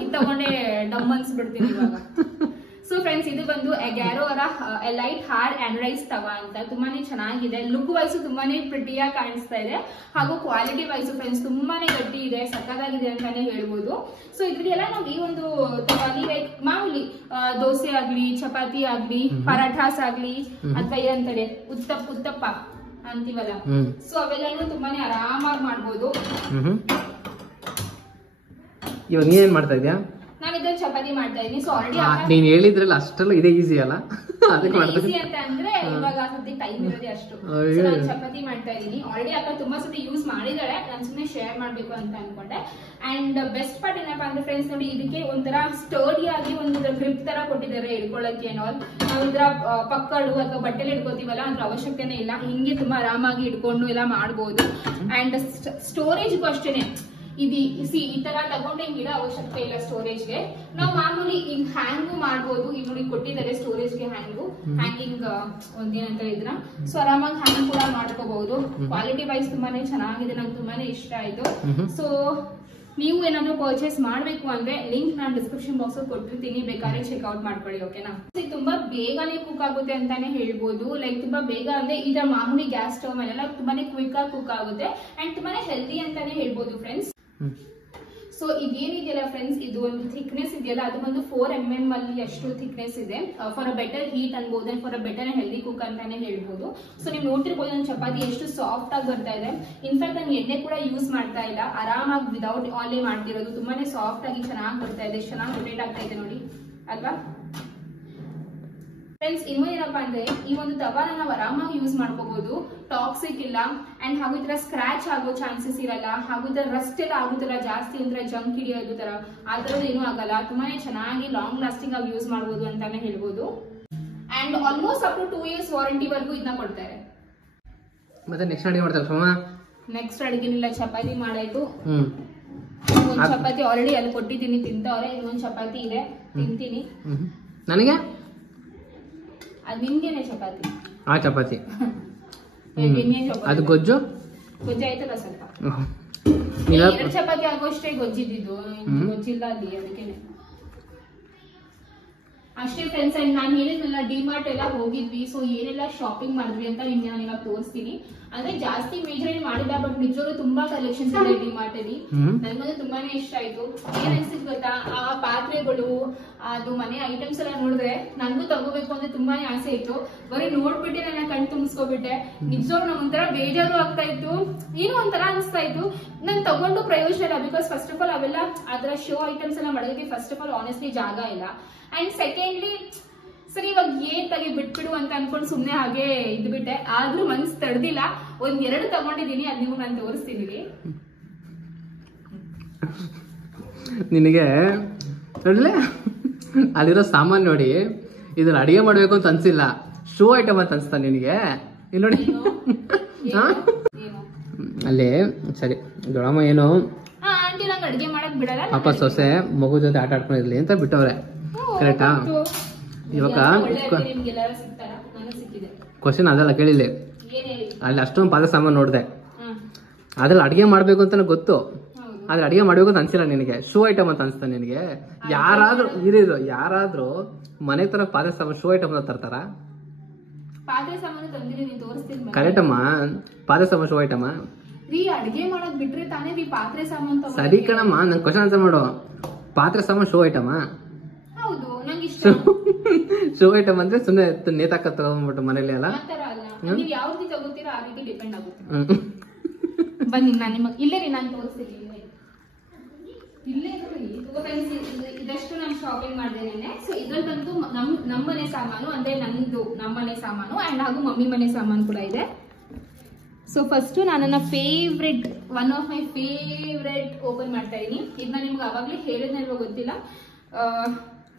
ಇದು ತಗೊಂಡೆ ಡಮ್ ಅನ್ಸ್ಬಿಡ್ತೀನಿ ಇವಾಗ. ಸೊ ಫ್ರೆಂಡ್ಸ್ ಇದು ಬಂದು ಅಗ್ಯಾರೋ ಅವರ ಎಲೈಟ್ ಹಾರ್ಡ್ ಆನರೈಸ್ ತವಾ ಅಂತ. ತುಂಬಾನೇ ಚೆನ್ನಾಗಿದೆ. ಲುಕ್ ವೈಸು ತುಂಬಾನೇ ಪ್ರಿಟಿಯಾಗಿ ಕಾಣಿಸ್ತಾ ಇದೆ, ಹಾಗೂ ಕ್ವಾಲಿಟಿ ವೈಸು ಫ್ರೆಂಡ್ಸ್ ತುಂಬಾನೇ ಗಟ್ಟಿ ಇದೆ, ಸಕ್ಕತ್ತಾಗಿದೆ ಅಂತಾನೆ ಹೇಳ್ಬೋದು. ಸೊ ಇದ್ರಿಗೆಲ್ಲ ನಾವು ಈ ಒಂದು ತವಾಲಿ ಲೈಕ್ ಮಾಮೂಲಿ ದೋಸೆ ಆಗ್ಲಿ, ಚಪಾತಿ ಆಗ್ಲಿ, ಪರಾಠಾಸ್ ಆಗ್ಲಿ, ಅಥವಾ ಏನಂತಾರೆ ಉತ್ತಪ್ಪ ಅಂತೀವಲ್ಲ, ಸೊ ಅವೆಲ್ಲನೂ ತುಂಬಾನೇ ಆರಾಮಾಗಿ ಮಾಡ್ಬೋದು. ಇವಾಗ ನೀನ್ ಮಾಡ್ತಾ ಇದ್ಯಾ? ನಾವಿದ್ರಲ್ಲಿ ಚಪಾತಿ ಮಾಡ್ತಾ ಇದೀನಿ. ಸೊ ಆಲ್ರೆಡಿ ನೀನ್ ಹೇಳಿದ್ರಲ್ಲ ಅಷ್ಟೆಲ್ಲ ಇದೇ ಈಸಿ ಅಲ್ಲ, ಅದಕ್ಕೆ ಈಸಿ ಅಂತ ಅಂದ್ರೆ ಇವಾಗ ಸದ್ಯ ಟೈಮ್ ಇರೋದೇ ಅಷ್ಟು. ನಾನು ಚಪಾತಿ ಮಾಡ್ತಾ ಇದೀನಿ. ಆಲ್ರೆಡಿ ಅಕ್ಕ ತುಂಬಾ ಸತಿ ಯೂಸ್ ಮಾಡಿದಾಳೆ, ನಾನು ಸುಮ್ಮನೆ ಶೇರ್ ಮಾಡ್ಬೇಕು ಅಂತ ಅನ್ಕೊಂಡೆ. ಅಂಡ್ ಬೆಸ್ಟ್ ಪಾರ್ಟ್ ಏನಪ್ಪಾ ಅಂದ್ರೆ ಫ್ರೆಂಡ್ಸ್ ನೋಡಿ, ಇದಕ್ಕೆ ಒಂಥರ ಸ್ಟರ್ಡಿ ಆಗಿ ಒಂದು ಗ್ರಿಪ್ ತರ ಕೊಟ್ಟಿದ್ದಾರೆ ಹಿಡ್ಕೊಳ್ಳಕ್ಕೆ. ನಾವು ಇದರ ಪಕ್ಕಡು ಅಥವಾ ಬಟ್ಟೆಲಿ ಹಿಡ್ಕೋತೀವಲ್ಲ, ಅದ್ರ ಅವಶ್ಯಕತೆನೇ ಇಲ್ಲ. ಹಿಂಗೆ ತುಂಬಾ ಆರಾಮಾಗಿ ಹಿಡ್ಕೊಂಡು ಎಲ್ಲ ಮಾಡ್ಬೋದು. ಅಂಡ್ ಸ್ಟೋರೇಜ್ಗೂ ಅಷ್ಟೇನೆ ಈ ತರ ತಗೊಂಡು ಹಿಂಗ್ ಇಡೋ ಅವಶ್ಯಕತೆ ಇಲ್ಲ ಸ್ಟೋರೇಜ್ಗೆ. ನಾವು ಮಾಮೂಲಿ ಹಿಂಗ್ ಹ್ಯಾಂಗು ಮಾಡ್ಬೋದು. ಈಗ ನೋಡಿ ಕೊಟ್ಟಿದ್ದಾರೆ ಸ್ಟೋರೇಜ್ಗೆ ಹ್ಯಾಂಗಿಂಗ್ ಒಂದೇನಂತ ಇದ್ರ. ಸೊ ಆರಾಮಾಗಿ ಹ್ಯಾಂಗ್ ಕೂಡ ಮಾಡ್ಕೋಬಹುದು. ಕ್ವಾಲಿಟಿ ವೈಸ್ ತುಂಬಾನೇ ಚೆನ್ನಾಗಿದೆ, ನಂಗೆ ತುಂಬಾನೇ ಇಷ್ಟ ಆಯ್ತು. ಸೊ ನೀವು ಏನಾದ್ರು ಪರ್ಚೇಸ್ ಮಾಡ್ಬೇಕು ಅಂದ್ರೆ ಲಿಂಕ್ ನಾನು ಡಿಸ್ಕ್ರಿಪ್ಷನ್ ಬಾಕ್ಸ್ ಅಲ್ಲಿ ಕೊಟ್ಟಿರ್ತೀನಿ, ಬೇಕಾದ್ರೆ ಚೆಕ್ಔಟ್ ಮಾಡ್ಕೊಳ್ಳಿ. ಓಕೆನಾ? ತುಂಬಾ ಬೇಗನೆ ಕುಕ್ ಆಗುತ್ತೆ ಅಂತಾನೆ ಹೇಳ್ಬೋದು. ಲೈಕ್ ತುಂಬಾ ಬೇಗ ಅಂದ್ರೆ ಇದರ ಮಾಮೂಲಿ ಗ್ಯಾಸ್ ಸ್ಟವ್ ಮೇಲೆಲ್ಲ ತುಂಬಾನೇ ಕ್ವಿಕ್ ಆಗಿ ಕುಕ್ ಆಗುತ್ತೆ. ಅಂಡ್ ತುಂಬಾನೇ ಹೆಲ್ದಿ ಅಂತಾನೆ ಹೇಳ್ಬೋದು ಫ್ರೆಂಡ್ಸ್. ಸೊ ಇದೇನಿದೆಯಲ್ಲ ಫ್ರೆಂಡ್ಸ್, ಇದು ಒಂದು ಥಿಕ್ನೆಸ್ ಇದೆಯಲ್ಲ, ಅದು ಒಂದು 4 mm ಅಲ್ಲಿ ಅಷ್ಟು ಥಿಕ್ನೆಸ್ ಇದೆ. ಫಾರ್ ಅ ಬೆಟರ್ ಹೀಟ್ ಅನ್ಬೋದು, and for a better healthy cook ಅಂತಾನೆ ಹೇಳ್ಬೋದು. ಸೊ ನೀವು ನೋಡ್ತಿರ್ಬೋದು ನನ್ನ ಚಪಾತಿ ಎಷ್ಟು ಸಾಫ್ಟ್ ಆಗಿ ಬರ್ತಾ ಇದೆ. ಇನ್ಫ್ಯಾಕ್ಟ್ ನಾನು ಎಣ್ಣೆ ಕೂಡ ಯೂಸ್ ಮಾಡ್ತಾ ಇಲ್ಲ, ಆರಾಮಾಗಿ ವಿದೌಟ್ ಆಯಿಲ್ ಮಾಡ್ತಿರೋದು. ತುಂಬಾನೇ ಸಾಫ್ಟ್ ಆಗಿ ಚೆನ್ನಾಗಿ ಬರ್ತಾ ಇದೆ, ಚೆನ್ನಾಗಿ ರೊಟೇಟ್ ಆಗ್ತಾ ಇದೆ ನೋಡಿ ಅಲ್ವಾ ಫ್ರೆಂಡ್ಸ್. ಇನ್ನೇನಪ್ಪ ಅಂದ್ರೆ ಈ ಒಂದು ತವಾನ ನಾವು ಆರಾಮಾಗಿ ಯೂಸ್ ಮಾಡ್ಕೋಬಹುದು, ಟಾಕ್ಸಿಕ್ ಇಲ್ಲ. ಅಂಡ್ ಹಾಗೂ ಈ ತರ ಸ್ಕ್ರಾಚ್ ಆಗೋ ಚಾನ್ಸಸ್ ಇರಲ್ಲ, ಹಾಗೂ ಈ ತರ ರಸ್ಟ್ ಎಲ್ಲ ಆಗುತ್ತಲ್ಲ ಜಾಸ್ತಿ, ಒಂಥರ ಜಂಕ್ ಹಿಡಿಯೋದು ತರ ಆ ತರದ್ದು ಏನೂ ಆಗಲ್ಲ. ತುಂಬಾನೇ ಚೆನ್ನಾಗಿ ಲಾಂಗ್ ಲಾಸ್ಟಿಂಗ್ ಆಗಿ ಯೂಸ್ ಮಾಡ್ಬೋದು ಅಂತಾನೆ ಹೇಳ್ಬೋದು. And almost up to 2 years warranty ವರ್ಗೂ ಇದನ್ನ ಕೊಡ್ತಾರೆ. ಮತ್ತೆ ನೆಕ್ಸ್ಟ್ ಅಡಿಗೆ ಮಾಡ್ತಾರೆ. ನೆಕ್ಸ್ಟ್ ಅಡಿಗೆನಿಲ್ಲ, ಚಪಾತಿ ಮಾಡಾಯ್ತು. ಒಂದ್ ಚಪಾತಿ ಆಲ್ರೆಡಿ ಅಲ್ಲಿ ಕೊಟ್ಟಿದ್ದೀನಿ, ತಿಂತವ್ರೆ. ಇನ್ನೊಂದ್ ಚಪಾತಿ ಇದೆ, ತಿಂತೀನಿ. ನನಗೆ ಅದ್ ನಿಮ್ಗೇನೆ ಚಪಾತಿ. ಆ ಚಪಾತಿ ಅದು ಗೊಜ್ಜು ಆಯ್ತಲ್ಲ ಸ್ವಲ್ಪ. 2 ಚಪಾತಿ ಆಗೋಷ್ಟೇ ಗೊಜ್ಜಿದ್ದು, ಗೊಜ್ಜಿಲ್ಲ ಅಲ್ಲಿ, ಅದಕ್ಕೇನೆ ಅಷ್ಟೇ ಫ್ರೆಂಡ್ಸ್. ಅಂಡ್ ನಾನು ಹೇಳಿದ್ನಲ್ಲ ಡಿಮಾರ್ಟ್ ಎಲ್ಲ ಹೋಗಿದ್ವಿ. ಸೊ ಏನೆಲ್ಲ ಶಾಪಿಂಗ್ ಮಾಡಿದ್ವಿ ಅಂತ ನಿಮ್ಗೆ ನಾನು ಇವಾಗ ತೋರಿಸ್ತೀನಿ. ಅಂದ್ರೆ ಜಾಸ್ತಿ ಮೇಜರ್ ಮಾಡಿಲ್ಲ, ಬಟ್ ನಿಜವಾಗ್ಲೂ ತುಂಬಾ ಕಲೆಕ್ಷನ್ಸ್ ಇದೆ ಡಿಮಾರ್ಟ್ ಅಲ್ಲಿ. ನನ್ಗಂದ್ರೆ ತುಂಬಾನೇ ಇಷ್ಟ ಆಯ್ತು. ಏನ್ ಅನ್ಸಿದ್ ಗೊತ್ತಾ, ಆ ಪಾತ್ರೆಗಳು, ಅದು ಮನೆ ಐಟಮ್ಸ್ ಎಲ್ಲ ನೋಡಿದ್ರೆ ನನ್ಗೂ ತಗೋಬೇಕು ಅಂದ್ರೆ ತುಂಬಾನೇ ಆಸೆ ಇತ್ತು. ಬರೀ ನೋಡ್ಬಿಟ್ಟೆ ನನ್ನ ಕಣ್ ತುಂಬಿಸ್ಕೊಬಿಟ್ಟೆ. ನಿಜವಾಗ್ಲೂ ಒಂಥರ ಬೇಜಾರು ಆಗ್ತಾ ಇತ್ತು, ಏನೋ ಒಂಥರ ಅನಿಸ್ತಾ ಇತ್ತು. ನಾನು ತಗೊಂಡು ಪ್ರಯೋಜನ ಇಲ್ಲ. ಬಿಕಾಸ್ ಫಸ್ಟ್ ಆಫ್ ಆಲ್ ಅವೆಲ್ಲ ಅದರ ಶೋ ಐಟಮ್ಸ್ ಎಲ್ಲ ಮಾಡೋದಕ್ಕೆ ಫಸ್ಟ್ ಆಫ್ ಆಲ್ ಆನೆಸ್ಟ್ಲಿ ಜಾಗ ಇಲ್ಲ. ಅಂಡ್ ಸೆಕೆಂಡ್ಲಿ ಸರಿ ಇವಾಗ ಏನ್ ತಗಿ ಬಿಟ್ಬಿಡು ಅಂತ ಅನ್ಕೊಂಡು ಸುಮ್ನೆ ಹಾಗೆ ಇದ್ಬಿಟ್ಟೆ. ಆದ್ರೂ ಮನ್ಸ್ ತಡ್ದಿಲ್ಲ, 1-2 ತಗೊಂಡಿದೀನಿ, ಅದ್ ನೀವು ನಾನು ತೋರಿಸ್ತೀನಿ. ನಿನಗೆ ನೋಡ್ಲೆ ಅಲ್ಲಿರೋ ಸಾಮಾನ್ ನೋಡಿ ಇದ್ರ ಅಡಿಗೆ ಮಾಡ್ಬೇಕು ಅಂತ ಅನ್ಸಿಲ್ಲ, ಶೋ ಐಟಮ್ ಅಂತ ಅನ್ಸ್ತಾ ನಿನಗೆ. ಇಲ್ಲಿ ನೋಡಿ ಅಲ್ಲಿ ಸರಿ ದೊಡ್ಡಮ್ಮ ಏನು ಅಡಿಗೆ ಮಾಡಕ್ ಬಿಡಲ್ಲ, ಪಾಪ ಸೊಸೆ ಮಗು ಜೊತೆ ಆಟ ಆಡ್ಕೊಂಡಿರ್ಲಿ ಅಂತ ಬಿಟ್ಟವ್ರೆ. ಕರೆಕ್ಟಾ? ಇವಾಗ ಕ್ವಶನ್ ಅದೆಲ್ಲ ಕೇಳಿಲ್ಲ. ಅಲ್ಲಿ ಅಷ್ಟೊಂದು ಪಾದ ಸಾಮಾನು ನೋಡಿದೆ, ಅದ್ರಲ್ಲಿ ಅಡಿಗೆ ಮಾಡ್ಬೇಕು ಅಂತ ಗೊತ್ತು. ಆದ್ರೆ ಅಡಿಗೆ ಮಾಡ್ಬೇಕು ಅಂತ ಅನ್ಸಿಲ್ಲ ನಿನಗೆ. ಶೂ ಐಟಮ್ ಅಂತ ಅನ್ಸ್ತಾ ನಿನಗೆ? ಯಾರಾದ್ರೂ ಮನೆ ತರ ಪಾತ್ರೆ ಸಾಮಾನು ಶೂ ಐಟಮ್ ಅಂತ ತರ್ತಾರ? ಪಾತ್ರೆ ಸಾಮಾನು ತಂದಿದ್ದೀನಿ, ತೋರಿಸ್ತೀನಿ. ಕರೆಕ್ಟ್ ಅಮ್ಮ, ಪಾತ್ರೆ ಸಾಮಾನು ಶೂ ಐಟಮ್. ರೀ ಅಡಿಗೆ ಮಾಡೋದ್ ಬಿಟ್ರೆ ತಾನೇ ರೀ ಪಾತ್ರೆ ಸಾಮಾನು. ಸರಿ ಕಣಮ್ಮ, ನನ್ ಕ್ವಶನ್ ಆನ್ಸರ್ ಮಾಡು. ಪಾತ್ರೆ ಸಾಮಾನು ಶೂ ಐಟಮ್? ಹೌದು, ನಂಗೆ ಇಷ್ಟ. ಶೂ ಐಟಮ್ ಅಂದ್ರೆ ಸುಮ್ಮನೆ ನೇತಾಕ ತಗೊಂಡ್ಬಿಟ್ಟು ಮನೇಲಿ ಅಲ್ಲ. ಆತರ ಅಲ್ಲ, ನೀವು ಯಾವ ರೀತಿ ತಗೋತೀರಾ ಆ ರೀತಿ ಡಿಪೆಂಡ್ ಆಗುತ್ತೆ. ಬನ್ನಿ ನಾನು ನಿಮಗೆ ಇಲ್ಲೇ ರೀ ನಾನು ತೋರಿಸ್ತೀನಿ. ಇಲ್ಲೇ ಇದಷ್ಟು ನಾನು ಶಾಪಿಂಗ್ ಮಾಡಿದ್ದೇನೆ. ಸೊ ಇದ್ರಲ್ಲಿ ಬಂದು ನಮ್ಮ ಮನೆ ಸಾಮಾನು ಅಂದ್ರೆ ನಮ್ಮ ಮನೆ ಸಾಮಾನು ಅಂಡ್ ಹಾಗೂ ಮಮ್ಮಿ ಮನೆ ಸಾಮಾನು ಕೂಡ ಇದೆ. ಸೊ ಫಸ್ಟ್ ನಾನು ನನ್ನ favourite, one of my favourite open ಮಾಡ್ತಾ ಇದೀನಿ. ಇದನ್ನ ನಿಮ್ಗೆ ಅವಾಗ್ಲೇ ಹೇಳಿದ್ನಲ್ವ ಗೊತ್ತಿಲ್ಲ.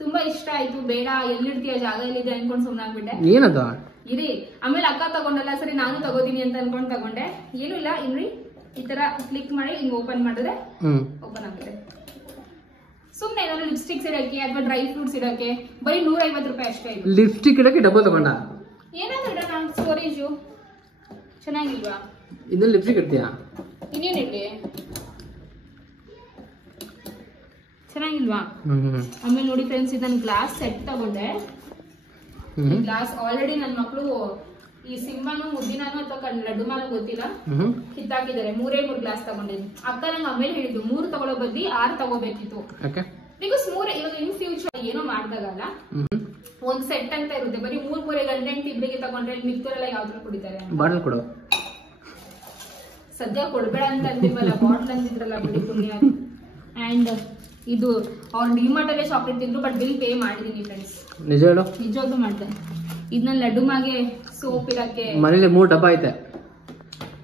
ತುಂಬಾ ಇಷ್ಟ ಆಯ್ತು. ಬೇಡ ಎಲ್ಲಿಡ್ತೀಯ ಜಾಗ ಎಲ್ಲಿದೆ ಅನ್ಕೊಂಡ್ ಸುಮ್ಮನಾಗ್ಬಿಟ್ಟೆ. ಏನದು ಇರಿ, ಆಮೇಲೆ ಅಕ್ಕ ತಗೊಂಡಲ್ಲ, ಸರಿ ನಾನು ತಗೋತೀನಿ ಅಂತ ಅನ್ಕೊಂಡ್ ತಗೊಂಡೆ. ಏನು ಇಲ್ಲ, ಇನ್ರಿ ಈ ತರ ಕ್ಲಿಕ್ ಮಾಡಿ ಹಿಂಗ್ ಓಪನ್ ಮಾಡಿದ್ರೆ ಓಪನ್ ಆಗುತ್ತೆ. ಸುಮ್ನೆ ಏನಾದ್ರು ಲಿಪ್ಸ್ಟಿಕ್ಸ್ ಇಡಕ್ಕೆ ಅಥವಾ ಡ್ರೈ ಫ್ರೂಟ್ಸ್ ಇಡಕ್ಕೆ ಬರೀ 150 ರೂಪಾಯಿ ಅಷ್ಟೇ. ಲಿಪ್ಸ್ಟಿಕ್ ಇಡಕ್ಕೆ ಡಬ್ಬ ತಗೊಂಡ? ಏನಾದ್ರು ಇಡೋಣ, ಸ್ಟೋರೇಜು ಚೆನ್ನಾಗಿಲ್ವಾ? ಇದನ್ನ ಲಿಪ್ಸ್ಟಿಕ್ ಇಡ್ತೀಯಾ? ಇನ್ನೇನ್ ಇಡ್ಲಿ, ಚೆನ್ನಾಗಿಲ್ವಾ? ಆಮೇಲೆ ನೋಡಿ ಫ್ರೆಂಡ್ಸ್, ಇದನ್ನ ಗ್ಲಾಸ್ ಸೆಟ್ ತಗೊಂಡೆ. ಗ್ಲಾಸ್ ಆಲ್ರೆಡಿ ನನ್ನ ಮಕ್ಕಳು ಈ ಸಿಂಹನು ಮುದ್ದಿನಾನು ಅಥವಾ ಲಡ್ಡು ಮಾನು ಗೊತ್ತಿಲ್ಲ ಕಿತ್ತಾಕಿದ್ದಾರೆ. 3 ಗ್ಲಾಸ್ ತಗೊಂಡಿದ್ದೀನಿ. ಅಕ್ಕ ನಂಗೆ ಆಮೇಲೆ ಹೇಳಿದ್ದು 3 ತಗೊಳ್ಳೋ ಬದ್ಲಿ 6 ತಗೋಬೇಕಿತ್ತು. ಬಿಕಾಸ್ 3 ಇವಾಗ ಇನ್ ಫ್ಯೂಚರ್ ಏನೋ ಮಾಡ್ದಾಗಲ್ಲ ಒಂದ್ ಸೆಟ್ ಅಂತ ಇರುತ್ತೆ. ಬರೀ 3 ಗಂಟೆ ಇಬ್ಬರಿಗೆ ತಗೊಂಡ್ರೆ ಮಿಕ್ತರೆಲ್ಲ ಯಾವ್ದ್ರ ಕುಡಿತಾರೆ? ಬಾಟಲ್ ಕೊಡು. ಸದ್ಯ ಕೊಡ್ಬೇಡ ಅಂತ ಅಂದಿಲ್ವಲ್ಲ, ಬಾಟ್ಲ್ ಅಂದಿದ್ರಲ್ಲ, ಬಿಡಿ ಪುಣ್ಯ. ಅಂಡ್ ಇದು ಅವ್ರ ಡಿಮಾರ್ಟ್ ಅಲ್ಲೇ ಚಾಕ್ಲೇಟ್ ತಿಂದ್ರು, ಬಟ್ ಬಿಲ್ ಪೇ ಮಾಡಿದೀನಿ ಫ್ರೆಂಡ್ಸ್. ನಿಜ ಹೇಳು? ನಿಜವಾಗ್ಲೂ ಮಾಡ್ದೆ. ಇದನ್ನ ಲಡ್ಡು ಮಾಗೆ ಸೋಪ್ ಇಡಕ್ಕೆ ಮನೇಲಿ 3 ಡಬ್ಬ ಐತೆ.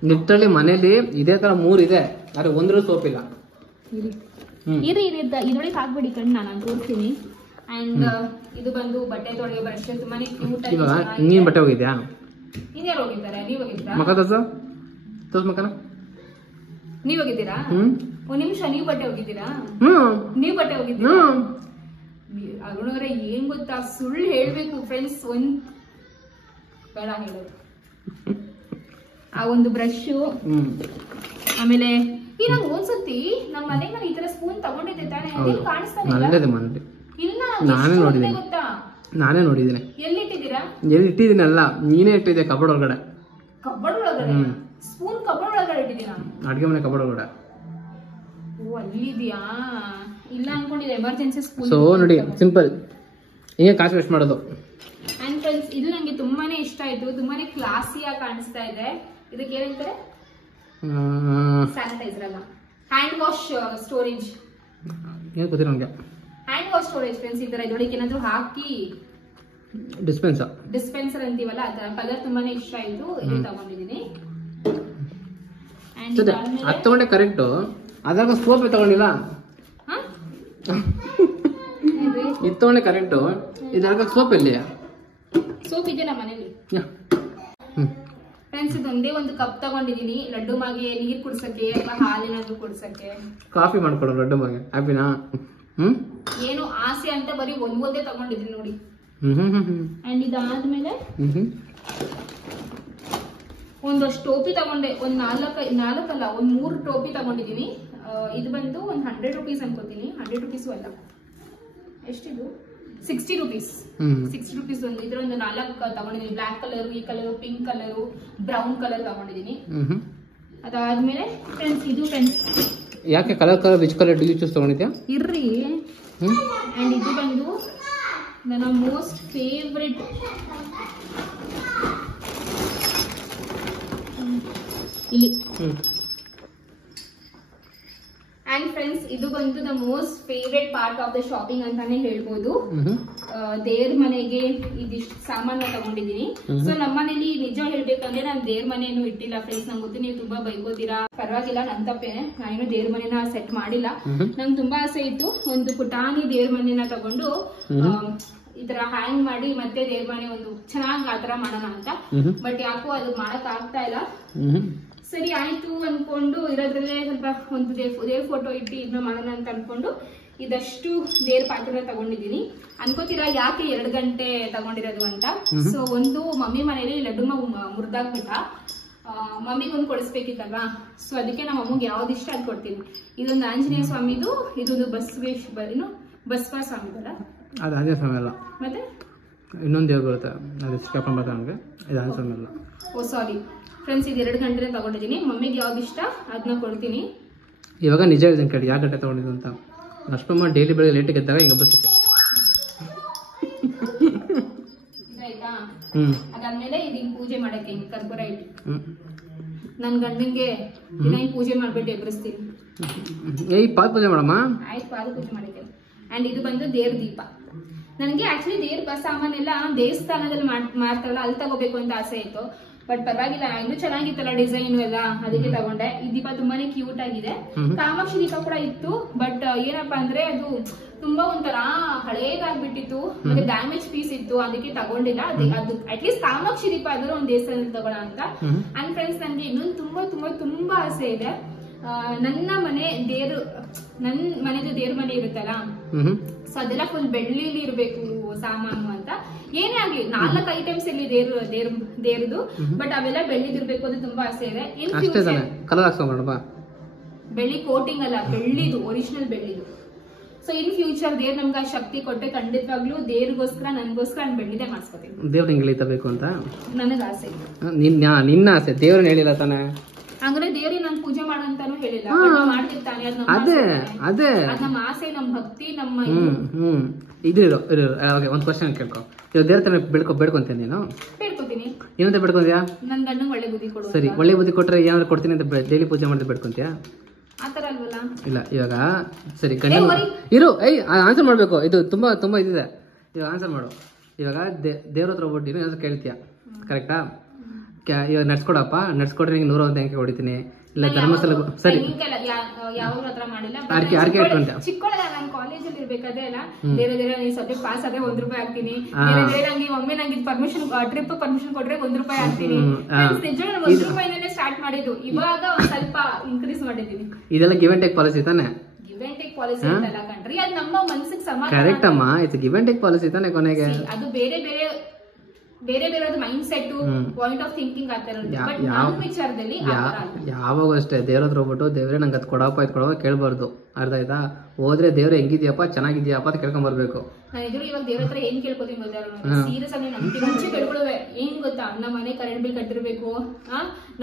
ನಿಟ್ಟಲ್ಲಿ ಮನೇಲಿ ಇದೇ ತರ 3 ಇದೆ, ಆದ್ರೆ ಒಂದ್ರೂ ಸೋಪ್ ಇಲ್ಲ. ಇರಿ ಇದ್ರೊಳಗೆ ಹಾಕ್ಬಿಡಿ ಕಣ್, ನಾನು ತೋರಿಸ್ತೀನಿ. ಅಂಡ್ ಇದು ಬಂದು ಬಟ್ಟೆ ತೊಳೆಯೋ ಬ್ರಷ್, ತುಂಬಾನೇ ಕ್ಯೂಟ್ ಆಗಿ. ಇವಾಗ ನೀನ್ ಬಟ್ಟೆ ಹೋಗಿದ್ಯಾ? ಇನ್ಯಾರು ಹೋಗಿದ್ದಾರೆ? ನೀವ್ ಹೋಗಿದ್ದೀರಾ? ಮಕ ತೋರ್ಸ್ ಮಕನ. ನೀವ್ ಹೋಗಿದ್ದೀರಾ? ಒಂದ್ ನಿಮಿಷ, ನೀವ್ ಬಟ್ಟೆ ಹೋಗಿದ್ದೀರಾ? ನೀವ್ ಬಟ್ಟೆ ಹೋಗಿದ್ದೀರಾ? ಅರುಣವ್ರೆ ಏನ್ ಗೊತ್ತಾ, ಸುಳ್ಳು ಹೇಳ್ಬೇಕು ಫ್ರೆಂಡ್ಸ್, ಬೇಡ ಹೇಳೋದು. ಆ ಒಂದು ಬ್ರಷ್, ಆಮೇಲೆ ಈ ನಂಗೆ ಒಂದ್ಸತಿ ನಮ್ಮ ಮನೆಗೆ ನಾನು ಈ ತರ ಸ್ಪೂನ್ ತಗೊಂಡಿದ್ದೆ ತಾನೇ, ಕಾಣಿಸ್ತಾ ಇಲ್ಲ? ನಾನೇ ನೋಡಿದ್ದೀನಿ ಗೊತ್ತಾ? ನಾನೇ ನೋಡಿದ್ದೀನಿ. ಎಲ್ಲಿಟ್ಟಿದ್ದೀರಾ? ಎಲ್ಲಿ ಇಟ್ಟಿದ್ದೀನಲ್ಲ, ನೀನೇ ಇಟ್ಟಿದ್ದೆ ಕಬೋರ್ಡ್ ಒಳಗಡೆ. ಕಬೋರ್ಡ್ ಒಳಗಡೆ? ಸ್ಪೂನ್ ಕಬೋರ್ಡ್ ಒಳಗಡೆ ಇಟ್ಟಿದ್ದೀರಾ? ಅಡ್ಗೆ ಮನೆ ಕಬೋರ್ಡ್ ಒಳಗಡೆ. ಓ, ಅಲ್ಲಿದ್ಯಾ? ಇಲ್ಲ ಅನ್ಕೊಂಡಿದ್ದೆ, ಎಮರ್ಜೆನ್ಸಿ ಸ್ಪೂನ್. ಸೊ ನೋಡಿ, ಸಿಂಪಲ್, ಹಿಂಗೆ ಕಾಸು ವೇಸ್ಟ್ ಮಾಡೋದು. ಅಂಡ್ ಫ್ರೆಂಡ್ಸ್, ಇದು ನಂಗೆ ತುಂಬಾನೇ ಇಷ್ಟ ಆಯ್ತು. ತುಂಬಾನೇ ಕ್ಲಾಸಿಯಾಗಿ ಕಾಣಿಸ್ತಾ ಇದೆ. ಇದಕ್ಕೆ ಏನಂತಾರೆ? ಸ್ಯಾನಿಟೈಸರ್ ಅಲ್ಲ, ಹ್ಯಾಂಡ್ ವಾಶ್ ಸ್ಟೋರೇಜ್. ಏನ್ ಗೊತ್ತಿಲ್ಲ ನನಗೆ. Hand wash storage friends. ಈ ತರ ಇದೊಳಗೆ ಏನಾದ್ರು ಹಾಕಿ ಡಿಸ್ಪೆನ್ಸರ್ ಅಂತೀವಲ್ಲ, ಅದ ಕಲರ್ ತುಂಬಾನೇ ಇಷ್ಟ ಆಯ್ತು. ಇದು ತಗೊಂಡಿದ್ದೀನಿ. ಅದು ತಗೊಂಡೆ ಕರೆಕ್ಟ್, ಅದಾಗ ಸೋಪ್ ತಗೊಂಡಿಲ್ಲ. ಇದು ತಗೊಂಡೆ ಕರೆಕ್ಟ್, ಇದ್ರಾಗ ಸೋಪ್ ಎಲ್ಲಿ? ಸೋಪ್ ಇದೆ ನಮ್ಮ ಮನೇಲಿ ಫ್ರೆಂಡ್ಸ್. ಇದೊಂದೇ ಒಂದು ಕಪ್ ತಗೊಂಡಿದೀನಿ ಲಡ್ಡು ಮಾಗೆ ನೀರ್ ಕುಡ್ಸಕ್ಕೆ ಅಥವಾ ಹಾಲಿನಾದ್ರು ಕುಡ್ಸಕ್ಕೆ. ಕಾಫಿ ಮಾಡ್ಕೊಡು ಲಡ್ಡು ಮಾಗೆ. ಹ್ಯಾಪಿನಾ? ಏನು ಆಸೆ ಅಂತ ಬರೀ ಒಂದೇ ತಗೊಂಡಿದೀನಿ ನೋಡಿ. ಅಂಡ್ ಇದಾದ್ಮೇಲೆ ಒಂದಷ್ಟು ಟೋಪಿ ತಗೊಂಡೆ. ಒಂದ್ 4 ಅಲ್ಲ, ಒಂದ್ 3 ಟೋಪಿ ತಗೊಂಡಿದೀನಿ. ಇದು ಬಂದು ಒಂದ್ 100 ರುಪೀಸ್ ಅನ್ಕೋತೀನಿ. 100 ರುಪೀಸು ಅಲ್ಲ, ಎಷ್ಟಿದು? 60 ರುಪೀಸ್. 60 ರುಪೀಸ್ ಒಂದು. ಇದ್ರ ಒಂದು 4 ತಗೊಂಡಿದೀನಿ. ಬ್ಲಾಕ್ ಕಲರ್, ಈ colour, pink colour, brown colour ತಗೊಂಡಿದೀನಿ. ಅದಾದ್ಮೇಲೆ ಫ್ರೆಂಡ್ಸ್, ಇದು ಫ್ರೆಂಡ್ಸ್ ಯಾಕೆ colour which colour do you choose ತಗೊಂಡಿದ್ಯಾ? ಇರ್ರಿ. ಅಂಡ್ ಇದು ಬಂದು ನನ್ನ ಮೋಸ್ಟ್ ಫೇವ್ರೆಟ್ ಇಲ್ಲಿ. ಅಂಡ್ ಫ್ರೆಂಡ್ಸ್, ಇದು ಬಂದು the most favourite part of the shopping ಅಂತಾನೆ ಹೇಳ್ಬೋದು. ದೇವ್ರ ಮನೆಗೆ ಇದಿಷ್ಟು ಸಾಮಾನ ತಗೊಂಡಿದೀನಿ. ಸೊ ನಮ್ಮನೇಲಿ ನಿಜ ಹೇಳ್ಬೇಕಂದ್ರೆ ನಾನು ದೇವ್ರ ಮನೆಯನ್ನು ಇಟ್ಟಿಲ್ಲ ಫ್ರೆಂಡ್ಸ್. ನಂಗೆ ಗೊತ್ತು ನೀವು ತುಂಬಾ ಬೈಕೋತೀರಾ, ಪರವಾಗಿಲ್ಲ, ನನ್ ತಪ್ಪೇನೆ. ನಾನೇನು ದೇವ್ರ ಮನೆನ ಸೆಟ್ ಮಾಡಿಲ್ಲ. ನಂಗೆ ತುಂಬಾ ಆಸೆ ಇತ್ತು ಒಂದು ಪುಟಾಣಿ ದೇವ್ರ ಮನೆನ ತಗೊಂಡು ಈ ತರ ಹ್ಯಾಂಗ್ ಮಾಡಿ ಮತ್ತೆ ದೇವ್ರ ಮನೆ ಒಂದು ಚೆನ್ನಾಗಿ ಆತರ ಮಾಡೋಣ ಅಂತ. ಬಟ್ ಯಾಕೋ ಅದು ಮಾಡಕ್ ಆಗ್ತಾ ಇಲ್ಲ. ಸರಿ ಆಯ್ತು ಅನ್ಕೊಂಡು ಇರೋದ್ರಲ್ಲೇ ಸ್ವಲ್ಪ ಒಂದು ದೇವ್ರ ಫೋಟೋ ಇಟ್ಟು ಇದನ್ನ ಮಾಡೋಣ ಅಂತ ಅನ್ಕೊಂಡು ಇದಷ್ಟು ದೇವ್ರ ಪಾತ್ರೆ ತಗೊಂಡಿದೀನಿ. ಅನ್ಕೋತೀರಾ ಯಾಕೆ 2 ಗಂಟೆ ತಗೊಂಡಿರೋದು ಅಂತ. ಸೊ ಒಂದು ಮಮ್ಮಿ ಮನೇಲಿ ಲಡ್ಡು ಮುರಿದಾಗ್ಬಿಟ್ಟ. ಮಮ್ಮಿಗೊಂದು ಕೊಡಿಸ್ಬೇಕಿತ್ತಲ್ವಾ, ಸೊ ಅದಕ್ಕೆ ನಮ್ಮ ಅಮ್ಮಗೆ ಯಾವ್ದು ಇಷ್ಟ ಅದು ಕೊಡ್ತೀನಿ. ಇದೊಂದು ಆಂಜನೇಯ ಸ್ವಾಮಿದು, ಇದೊಂದು ಬಸವ ಸ್ವಾಮಿದಲ್ಲ, ಅದು ಆಂಜನೇಯ ಸ್ವಾಮಿ ಅಲ್ಲ, ಮತ್ತೆ ಇನ್ನೊಂದು ದೇವ್ರು ಬರುತ್ತೆ, ಅದು ಎಸ್ಕೇಪ್ ಮಾಡ್ತಾ ನನಗೆ. ಇದು ಆಂಜನೇಯ ಸ್ವಾಮಿ ಅಲ್ಲ. ಓ ಸಾರಿ ಫ್ರೆಂಡ್ಸ್, ಇದು 2 ಗಂಟೆ ತಗೊಂಡಿದ್ದೀನಿ. ಮಮ್ಮಿಗೆ ಯಾವ್ದು ಇಷ್ಟ ಅದನ್ನ ಕೊಡ್ತೀನಿ. ಇವಾಗ ನಿಜ ಹೇಳ್ತೀನಿ ಕೇಳಿ, ಯಾವ ಗಂಟೆ ತಗೊಂಡಿದ್ದು ಅಂತ. ಲಕ್ಷ್ಮಮ್ಮ ಡೈಲಿ ಬೆಳಗ್ಗೆ ಲೇಟಿಗೆ ಎದ್ದಾಗ ಹಿಂಗೆ ಹಬ್ಬಸುತ್ತೆ. ಆಯ್ತಾ? ಹ್ಮ್. ಅದಾದ್ಮೇಲೆ ಇದೀಗ ಪೂಜೆ ಮಾಡಕ್ಕೆ ಹಿಂಗೆ ಕರ್ಪೂರ ಇಟ್ಟು ನನ್ ಗಂಡಂಗೆ ದಿನ ಹಿಂಗ್ ಪೂಜೆ ಮಾಡ್ಬಿಟ್ಟು ಎಬ್ಬರಿಸ್ತೀನಿ. ಏಯ್ ಪಾದ ಪೂಜೆ ಮಾಡಮ್ಮ. ಆಯ್ತು, ಪಾದ ಪೂಜೆ ಮಾಡಕ್ಕೆ. ಅಂಡ್ ಇದು ಬಂದು ದೇವ್ರ ದೀಪ. ನನಗೆ ಆಕ್ಚುಲಿ ದೇವ್ರ ಸಾಮಾನೆಲ್ಲ ದೇವಸ್ಥಾನದಲ್ಲಿ ಮಾಡ್ತಾರಲ್ಲ ಅಲ್ಲಿ ತಗೋಬೇಕು ಅಂತ ಆಸೆ ಇತ್ತು. ಬಟ್ ಪರವಾಗಿಲ್ಲ, ಇನ್ನು ಚೆನ್ನಾಗಿತ್ತಲ್ಲ ಡಿಸೈನ್ ಎಲ್ಲ, ಅದಕ್ಕೆ ತಗೊಂಡೆ. ಈ ದೀಪ ತುಂಬಾನೇ ಕ್ಯೂಟ್ ಆಗಿದೆ. ಕಾಮಾಕ್ಷಿ ದೀಪ ಕೂಡ ಇತ್ತು, ಬಟ್ ಏನಪ್ಪಾ ಅಂದ್ರೆ ಅದು ತುಂಬಾ ಒಂಥರ ಹಳೇದಾಗ್ಬಿಟ್ಟಿತ್ತು, ಮತ್ತೆ ಡ್ಯಾಮೇಜ್ ಪೀಸ್ ಇತ್ತು, ಅದಕ್ಕೆ ತಗೊಂಡಿಲ್ಲ. ಅದು ಅಟ್ಲೀಸ್ಟ್ ಕಾಮಾಕ್ಷಿ ದೀಪ ಆದ್ರೂ ಒಂದು ದೇವಸ್ಥಾನದಲ್ಲಿ ತಗೋಣ ಅಂತ. ಅಂಡ್ ಫ್ರೆಂಡ್ಸ್, ನನ್ಗೆ ಇನ್ನೊಂದು ತುಂಬಾ ತುಂಬಾ ತುಂಬಾ ಆಸೆ ಇದೆ. ನನ್ನ ಮನೆದು ದೇವ್ರ ಮನೆ ಇರುತ್ತಲ್ಲ, ಸೊ ಅದೆಲ್ಲ ಫುಲ್ ಬೆಳ್ಳಿಲಿ ಇರ್ಬೇಕು ಸಾಮಾನು ಅಂತ. ಏನೇ ಆಗ್ಲಿ 4 ಐಟಮ್ಸ್ ಇಲ್ಲಿ ದೇವ್ರದು, ಬಟ್ ಅವೆಲ್ಲ ಬೆಳ್ಳಿದಿರ್ಬೇಕು ಅಂತ ತುಂಬಾ ಆಸೆ ಇದೆ. ಬೆಳ್ಳಿ ಕೋಟಿಂಗ್ ಅಲ್ಲ, ಬೆಳ್ಳಿದು, ಒರಿಜಿನಲ್ ಬೆಳ್ಳಿದು. ಸೊ ಇನ್ ಫ್ಯೂಚರ್ ದೇವ್ರ ನಮ್ಗೆ ಆ ಶಕ್ತಿ ಕೊಟ್ಟೆ ಖಂಡಿತವಾಗ್ಲೂ ದೇವ್ರಿಗೋಸ್ಕರ ನನ್ಗೋಸ್ಕರ ನಾನು ಬೆಳ್ಳಿದೆ ಮಾಡ್ಸ್ಕೊತೀನಿ. ದೇವ್ರ ಹಿಂಗೆ ಇಳಿತಬೇಕು ಅಂತ ನನಗೆ ಆಸೆ ಇದೆ. ನಿನ್ನ ಆಸೆ, ದೇವ್ರನ್ನ ಹೇಳಿಲ್ಲ ತಾನೆ. ಹಂಗಾರೆ ದೇವ್ರಿಗೆ ನಾನು ಪೂಜೆ ಮಾಡಂತಾನು ಹೇಳಿಲ್ಲ, ಮಾಡ್ತಿರ್ತಾನೆ. ಅದೇ ನಮ್ಮ ಆಸೆ, ನಮ್ಮ ಭಕ್ತಿ, ನಮ್ಮ ಇದು ಒಂದ್ ಕ್ವಶನ್ ಕೇಳ್ಕೊ. ಇವಾಗ ದೇವ್ರ ತಾನೆ ಬೇಡ್ಕೊಂತೀನಿ ನೀನು? ಬೇಡ್ಕೊತೀನಿ. ಏನಂತ ಬೇಡ್ಕೊಂತೀಯಾ? ನನ್ ಗಂಡಂಗ್ ಒಳ್ಳೆ ಬುದ್ಧಿ ಕೊಡು. ಸರಿ, ಒಳ್ಳೆ ಬುದ್ಧಿ ಕೊಟ್ರೆ ಏನಾದ್ರು ಕೊಡ್ತೀನಿ ಅಂತ ಡೈಲಿ ಪೂಜೆ ಮಾಡಿದ್ರೆ ಬೇಡ್ಕೊಂತೀಯಾ? ಆತರ ಅಲ್ವಲ್ಲ. ಇಲ್ಲ, ಇವಾಗ ಸರಿ ಇರು. ಆನ್ಸರ್ ಮಾಡ್ಬೇಕು, ಇದು ತುಂಬಾ ತುಂಬಾ ಇದಿದೆ. ಇವಾಗ ಆನ್ಸರ್ ಮಾಡು. ಇವಾಗ ದೇವ್ರ ಹತ್ರ ಹೋಗ್ಬಿಟ್ಟು ನೀನು ಏನಾದ್ರು ಕೇಳ್ತೀಯ, ಕರೆಕ್ಟಾ? ಇವಾಗ ನಡ್ಸ್ಕೊಡಪ್ಪ, ನಡ್ಸ್ಕೊಡ್ರೆ ನಿಂಗೆ 100 ಅಂತ ಹೆಂಗೆ ಹೊಡಿತೀನಿ, ಇಲ್ಲ ಧರ್ಮಸ್ಥಳ. ಸರಿ, ಆರ್ಕೆ ಇಟ್ಕೊಂತ ಚಿಕ್ಕೋಳ ನಾನು ಕಾಲೇಜಲ್ಲಿ ಇರ್ಬೇಕಾದ್ರೆ ಅಲ್ಲ, ಬೇರೆ ನೀ ಸಬ್ಜೆಕ್ಟ್ ಪಾಸ್ ಆದ್ರೆ ₹1 ಹಾಕ್ತೀನಿ, ನಂಗೆ ಒಮ್ಮೆ ನಂಗೆ ಪರ್ಮಿಷನ್ ಟ್ರಿಪ್ ಪರ್ಮಿಷನ್ ಕೊಟ್ರೆ ₹1 ಹಾಕ್ತೀನಿ. ನಿಜ ₹1 ಸ್ಟಾರ್ಟ್ ಮಾಡಿದ್ದು, ಇವಾಗ ಒಂದ್ ಸ್ವಲ್ಪ ಇನ್ಕ್ರೀಸ್ ಮಾಡಿದೀನಿ. ಇದೆಲ್ಲ ಗಿವ್ ಅಂಡ್ ಟೇಕ್ ಪಾಲಿಸಿ ತಾನೆ? ಗಿವ್ ಅಂಡ್ ಟೇಕ್ ಪಾಲಿಸಿ ಅಂತಲ್ಲ ಕಣ್ರಿ, ಅದು ನಮ್ಮ ಮನಸ್ಸಿಗೆ ಸಮಾಧಾನ. ಕರೆಕ್ಟ್ ಅಮ್ಮ, ಇದು ಗಿವ್ ಅಂಡ್ ಟೇಕ್ ಪಾಲಿಸಿ ತಾನೆ ಕೊನೆಗೆ. ಅದು ಬೇರೆ mind set, point of thinking ಆತರ. ಬಟ್ ನಮ್ಮ ವಿಚಾರದಲ್ಲಿ ಯಾವಾಗ ಅಷ್ಟೇ ದೇವ್ರ ಹತ್ರ ಹೋಗ್ಬಿಟ್ಟು ದೇವ್ರೆ ನಂಗೆ ಅದು ಕೊಡಪ್ಪ ಇದು ಕೊಡಪ್ಪ ಕೇಳ್ಬಾರ್ದು, ಅರ್ಥ ಆಯ್ತಾ? ಹೋದ್ರೆ ದೇವ್ರ ಹೆಂಗಿದ್ಯಪ್ಪ ಚೆನ್ನಾಗಿದ್ಯಪ್ಪ ಅಂತ ಕೇಳ್ಕೊಂಡ್ ಬರ್ಬೇಕು. ನಾನು ಇದ್ರು ಇವಾಗ ದೇವ್ರ ಹತ್ರ ಏನ್ ಕೇಳ್ಕೊತೀನಿ ಗೊತ್ತಾ? ಸೀರಿಯಸ್ ಆಗಿ ನಂಬಿಕೆ ಮುಂಚೆ ಕೇಳ್ಕೊಳುವೆ. ಏನ್ ಗೊತ್ತಾ, ನಮ್ಮ ಮನೆ ಕರೆಂಟ್ ಬಿಲ್ ಕಟ್ಟಿರ್ಬೇಕು,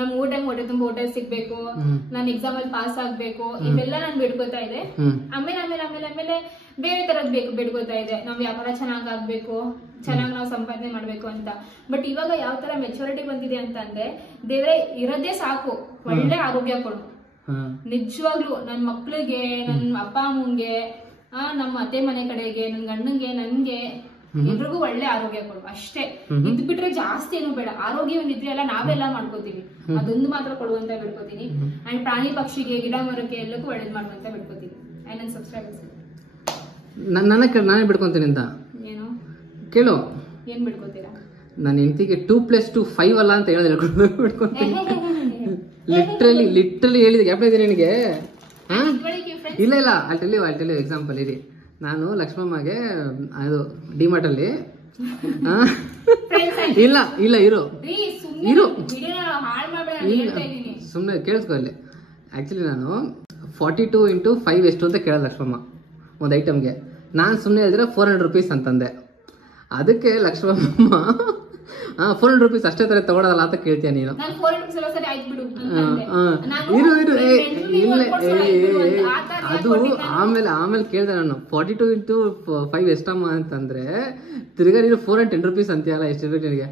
ನಮ್ ಹೊಟ್ಟೆ ತುಂಬ ಊಟ ಸಿಗ್ಬೇಕು, ನಾನು ಎಕ್ಸಾಮ್ ಅಲ್ಲಿ ಪಾಸ್ ಆಗ್ಬೇಕು, ಇವೆಲ್ಲ ನಾನು ಬೇಡ್ಕೋತಾ ಇದೆ. ಆಮೇಲೆ ಬೇರೆ ತರದ್ ಬೇಡ್ಕೋತಾ ಇದೆ. ನಾವ್ ವ್ಯಾಪಾರ ಚೆನ್ನಾಗ್ ಆಗ್ಬೇಕು, ಚೆನ್ನಾಗ್ ನಾವು ಸಂಪಾದನೆ ಮಾಡ್ಬೇಕು ಅಂತ. ಬಟ್ ಇವಾಗ ಯಾವ ತರ ಮೆಚುರಿಟಿ ಬಂದಿದೆ ಅಂತ ಅಂದ್ರೆ, ದೇವ್ರೆ ಇರೋದೇ ಸಾಕು, ಒಳ್ಳೆ ಆರೋಗ್ಯ ಕೊಡು. ನಿಜವಾಗ್ಲು ನನ್ ಮಕ್ಳಿಗೆ, ನನ್ ಅಪ್ಪ ಅಮ್ಮಂಗೆ, ನಮ್ಮ ಅತ್ತೆ ಮನೆ ಕಡೆಗೆ, ನನ್ ಗಂಡಂಗೆ, ನನ್ಗೆ ಎಲ್ರಿಗೂ ಒಳ್ಳೆ ಆರೋಗ್ಯ ಕೊಡು ಅಷ್ಟೇ. ಇದ್ ಬಿಟ್ರೆ ಜಾಸ್ತಿ ಏನು ಬೇಡ. ಆರೋಗ್ಯ ಒಂದಿದ್ರೆ ಎಲ್ಲ ನಾವೆಲ್ಲ ಮಾಡ್ಕೋತೀವಿ, ಅದೊಂದು ಮಾತ್ರ ಕೊಡುವಂತ ಬಿಡ್ಕೋತೀನಿ. ಅಂಡ್ ಪ್ರಾಣಿ ಪಕ್ಷಿಗೆ, ಗಿಡ ಮರಕ್ಕೆ ಎಲ್ಲಕ್ಕೂ ಒಳ್ಳೇದ್ ಮಾಡುವಂತ ಬಿಡ್ಕೋತೀನಿ. ಅಂಡ್ ನನ್ ಸಬ್ಸ್ಕ್ರೈಬರ್ಸ್ ನಾನೇ ಬಿಡ್ಕೊಂತೀನಿ ಅಂತ ಏನು ಕೇಳು. ಏನ್ ಬಿಡ್ಕೋತೀರಾ? ನನ್ನ ಹೆಂಡತಿಗೆ 2+2 5 ಅಲ್ಲ ಅಂತ ಹೇಳೋದು ಬಿಡ್ಕೊಂತೀನಿ. ಲಿಟ್ರಲಿ ಹೇಳಿದ ಗ್ಯಾಪ್ ಇದೆ ನಿನಗೆ? ಇಲ್ಲ ಅಲ್ಲಿ ಎಕ್ಸಾಂಪಲ್ ಇರಿ. ನಾನು ಲಕ್ಷ್ಮಮ್ಮಗೆ ಅದು ಡಿಮಾರ್ಟ್ ಅಲ್ಲಿ ಇಲ್ಲ ಇರು ಸುಮ್ಮನೆ ಕೇಳಿಸ್ಕೊ. ಅಲ್ಲಿ ಆಕ್ಚುಲಿ ನಾನು 42 × 5 ಎಷ್ಟು ಅಂತ ಕೇಳೋದು ಲಕ್ಷ್ಮಮ್ಮ ಒಂದು ಐಟಮ್ಗೆ. ನಾನು ಸುಮ್ಮನೆ ಹೇಳಿದ್ರೆ ₹400 ಅಂತಂದೆ. ಅದಕ್ಕೆ ಲಕ್ಷ್ಮಮ್ಮ ₹400 ಅಷ್ಟೇ ತರ ತಗೊಳೋದಲ್ಲ ಅಂತ ಕೇಳ್ತೀಯ ನೀನು? ಅದು ಆಮೇಲೆ ಕೇಳ್ದೆ ನಾನು. 42 × 5 ಎಷ್ಟಮ್ಮ ಅಂತಂದ್ರೆ ತಿರ್ಗಾ ನೀನು ₹410 ಅಂತೀಯಲ್ಲ, ಎಷ್ಟು ಇರ್ಬೇಕು ನಿನಗೆ?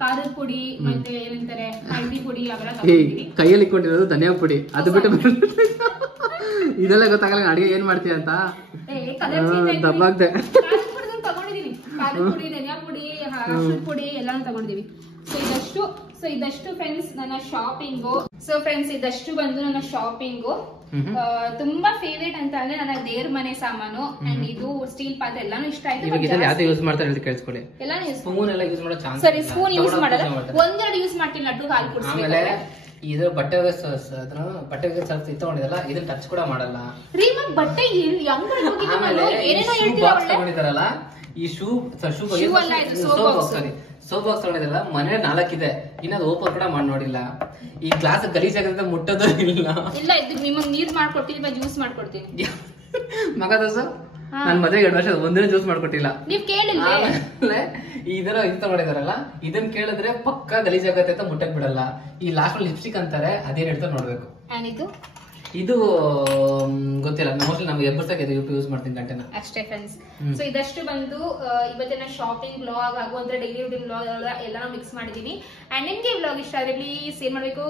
ಖಾರದ ಪುಡಿ ಮತ್ತೆ ಏನಂತಾರೆ ಹಳದಿ ಪುಡಿ ಅವೆಲ್ಲ ಕೈಯಲ್ಲಿ ಇಟ್ಕೊಂಡಿರೋದು ಧನಿಯಾ ಪುಡಿ, ಅದು ಬಿಟ್ಟು ಇದೆಲ್ಲ ಗೊತ್ತಾಗಲ್ಲ ಅಡಿಗೆ ಏನ್ ಮಾಡ್ತೀಯ ಅಂತ ದಬ್ಬಾಗ್ದೆ. ತಗೊಂಡಿದೀನಿ ಖಾರದ ಪುಡಿ, ಧನಿಯಾ ಪುಡಿ, ಅರಿಶಿನ ಪುಡಿ ಎಲ್ಲಾನು ತಗೊಂಡಿದೀವಿ. ಸೊ ಇದಷ್ಟು ಫ್ರೆಂಡ್ಸ್ ನನ್ನ ಶಾಪಿಂಗು. ಬಂದು ನನ್ನ ಶಾಪಿಂಗು. ತುಂಬಾ ಫೇವರೇಟ್ ಅಂತ ಅಂದ್ರೆ ನನ್ನ ದೇವ್ರ ಮನೆ ಸಾಮಾನು ಅಂಡ್ ಇದು ಸ್ಟೀಲ್ ಪಾತ್ರೆ ಎಲ್ಲಾನು ಇಷ್ಟ ಆಯ್ತು. ಯೂಸ್ ಮಾಡ್ತಾರೆ ಅಂತ ಕೇಳಿಸ್ಕೊಳ್ಳಿ. ಸರಿ, ಸ್ಪೂನ್ ಯೂಸ್ ಮಾಡಲ್ಲ, ಒಂದೆರಡು ಯೂಸ್ ಮಾಡ್ತೀನಿ, ಲಡ್ಡು ಹಾಲು ಕುಡಿಸ್ಬೇಕು. ಇದು ಬಟ್ಟೆ ತಗೊಂಡಿದಲ್ಲ, ಇದನ್ನ ಟಚ್ ಕೂಡ ಮಾಡಲ್ಲ. ಬಟ್ಟೆ ತಗೊಂಡಿದಾರಲ್ಲ, ಈ ಶೂ Shoe ಅಲ್ಲ ಇದು, soap box. ಸೋಪ್ ಬಾಕ್ಸ್ ತಗೊಂಡಿದ್ದಲ್ಲ ಮನೆ 4 ಇದೆ, ಇನ್ನದು ಓಪನ್ ಕೂಡ ಮಾಡಿ ನೋಡಿಲ್ಲ. ಈ ಗ್ಲಾಸ್ ಗಲೀಜಾಗಿರುತ್ತೆ, ಮುಟ್ಟೋದು ಇಲ್ಲ. ಇಲ್ಲ ಇದು ನಿಮಗ್ ನೀರ್ ಮಾಡ್ಕೊಡ್ತೀನಿ, ಜ್ಯೂಸ್ ಮಾಡ್ಕೊಡ್ತೀನಿ. ಮಗ ದೋಸ ನನ್ ಮದ್ವೆಗೆ 2 ವರ್ಷ ಒಂದಿನ ಜ್ಯೂಸ್ ಮಾಡ್ಕೊಟ್ಟಿಲ್ಲ. ನೀವ್ ಕೇಳಿಲ್ಲ. ಆಮೇಲೆ ಇದರ ಇದು ತಗೊಂಡಿದಾರಲ್ಲ, ಇದನ್ ಕೇಳಿದ್ರೆ ಪಕ್ಕಾ ಗಲೀಜಾಗತ್ತೆ ಅಂತ ಮುಟ್ಟಕ್ ಬಿಡಲ್ಲ. ಈ ಲಾಸ್ಟ್ ಲಿಪ್ಸ್ಟಿಕ್ ಅಂತಾರೆ, ಅದೇನ್ ಇಡ್ತಾರೆ ನೋಡ್ಬೇಕು. ಇದು ಗೊತ್ತಿಲ್ಲ, ಮೋಸ್ಟ್ಲಿ ನಮ್ಗೆ ಎಬ್ಬರ್ಸಕ್ಕೆ ಯೂಸ್ ಮಾಡ್ತೀನಿ ಗಂಟೆನ ಅಷ್ಟೇ ಫ್ರೆಂಡ್ಸ್. ಸೊ ಇದಷ್ಟು ಬಂದು ಇವತ್ತಿನ ಶಾಪಿಂಗ್ ಬ್ಲಾಗ್ ಹಾಗೂ ಅಂದ್ರೆ ಡೈಲಿ ರೂಟೀನ್ ಬ್ಲಾಗ್ ಎಲ್ಲ ಮಿಕ್ಸ್ ಮಾಡಿದೀನಿ. ಅಂಡ್ ನಿಮ್ಗೆ ಬ್ಲಾಗ್ ಇಷ್ಟ ಆದ್ರೆ ಪ್ಲೀಸ್ ಏನ್ ಮಾಡ್ಬೇಕು,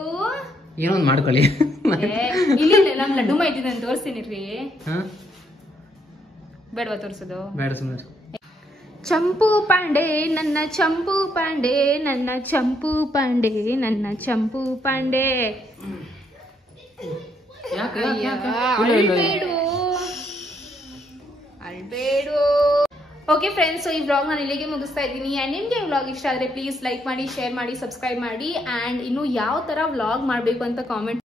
ಏನೋ ಒಂದ್ ಮಾಡ್ಕೊಳ್ಳಿ. ಇಲ್ಲ ನಮ್ ಲಡ್ಡು ಮಾಹಿತಿ ನಾನು ತೋರಿಸ್ತೀನಿ ರೀ. ಬೇಡವಾ ತೋರಿಸೋದು? ಬೇಡ ಸುಮ್ಮನೆ. ಚಂಪು ಪಾಂಡೆ ನನ್ನ ಚಂಪು ಪಾಂಡೆ, ನನ್ನ ಚಂಪು ಪಾಂಡೆ, ನನ್ನ ಚಂಪು ಪಾಂಡೆ. ಅಳ್ಬೇಡು. ಓಕೆ ಫ್ರೆಂಡ್ಸ್, ಈ ವ್ಲಾಗ್ ನಾನು ಇಲ್ಲಿಗೆ ಮುಗಿಸ್ತಾ ಇದ್ದೀನಿ. ಅಂಡ್ ನಿಮ್ಗೆ ವ್ಲಾಗ್ ಇಷ್ಟ ಆದ್ರೆ ಪ್ಲೀಸ್ ಲೈಕ್ ಮಾಡಿ, ಶೇರ್ ಮಾಡಿ, ಸಬ್ಸ್ಕ್ರೈಬ್ ಮಾಡಿ. ಅಂಡ್ ಇನ್ನು ಯಾವ ತರ ವ್ಲಾಗ್ ಮಾಡ್ಬೇಕು ಅಂತ ಕಾಮೆಂಟ್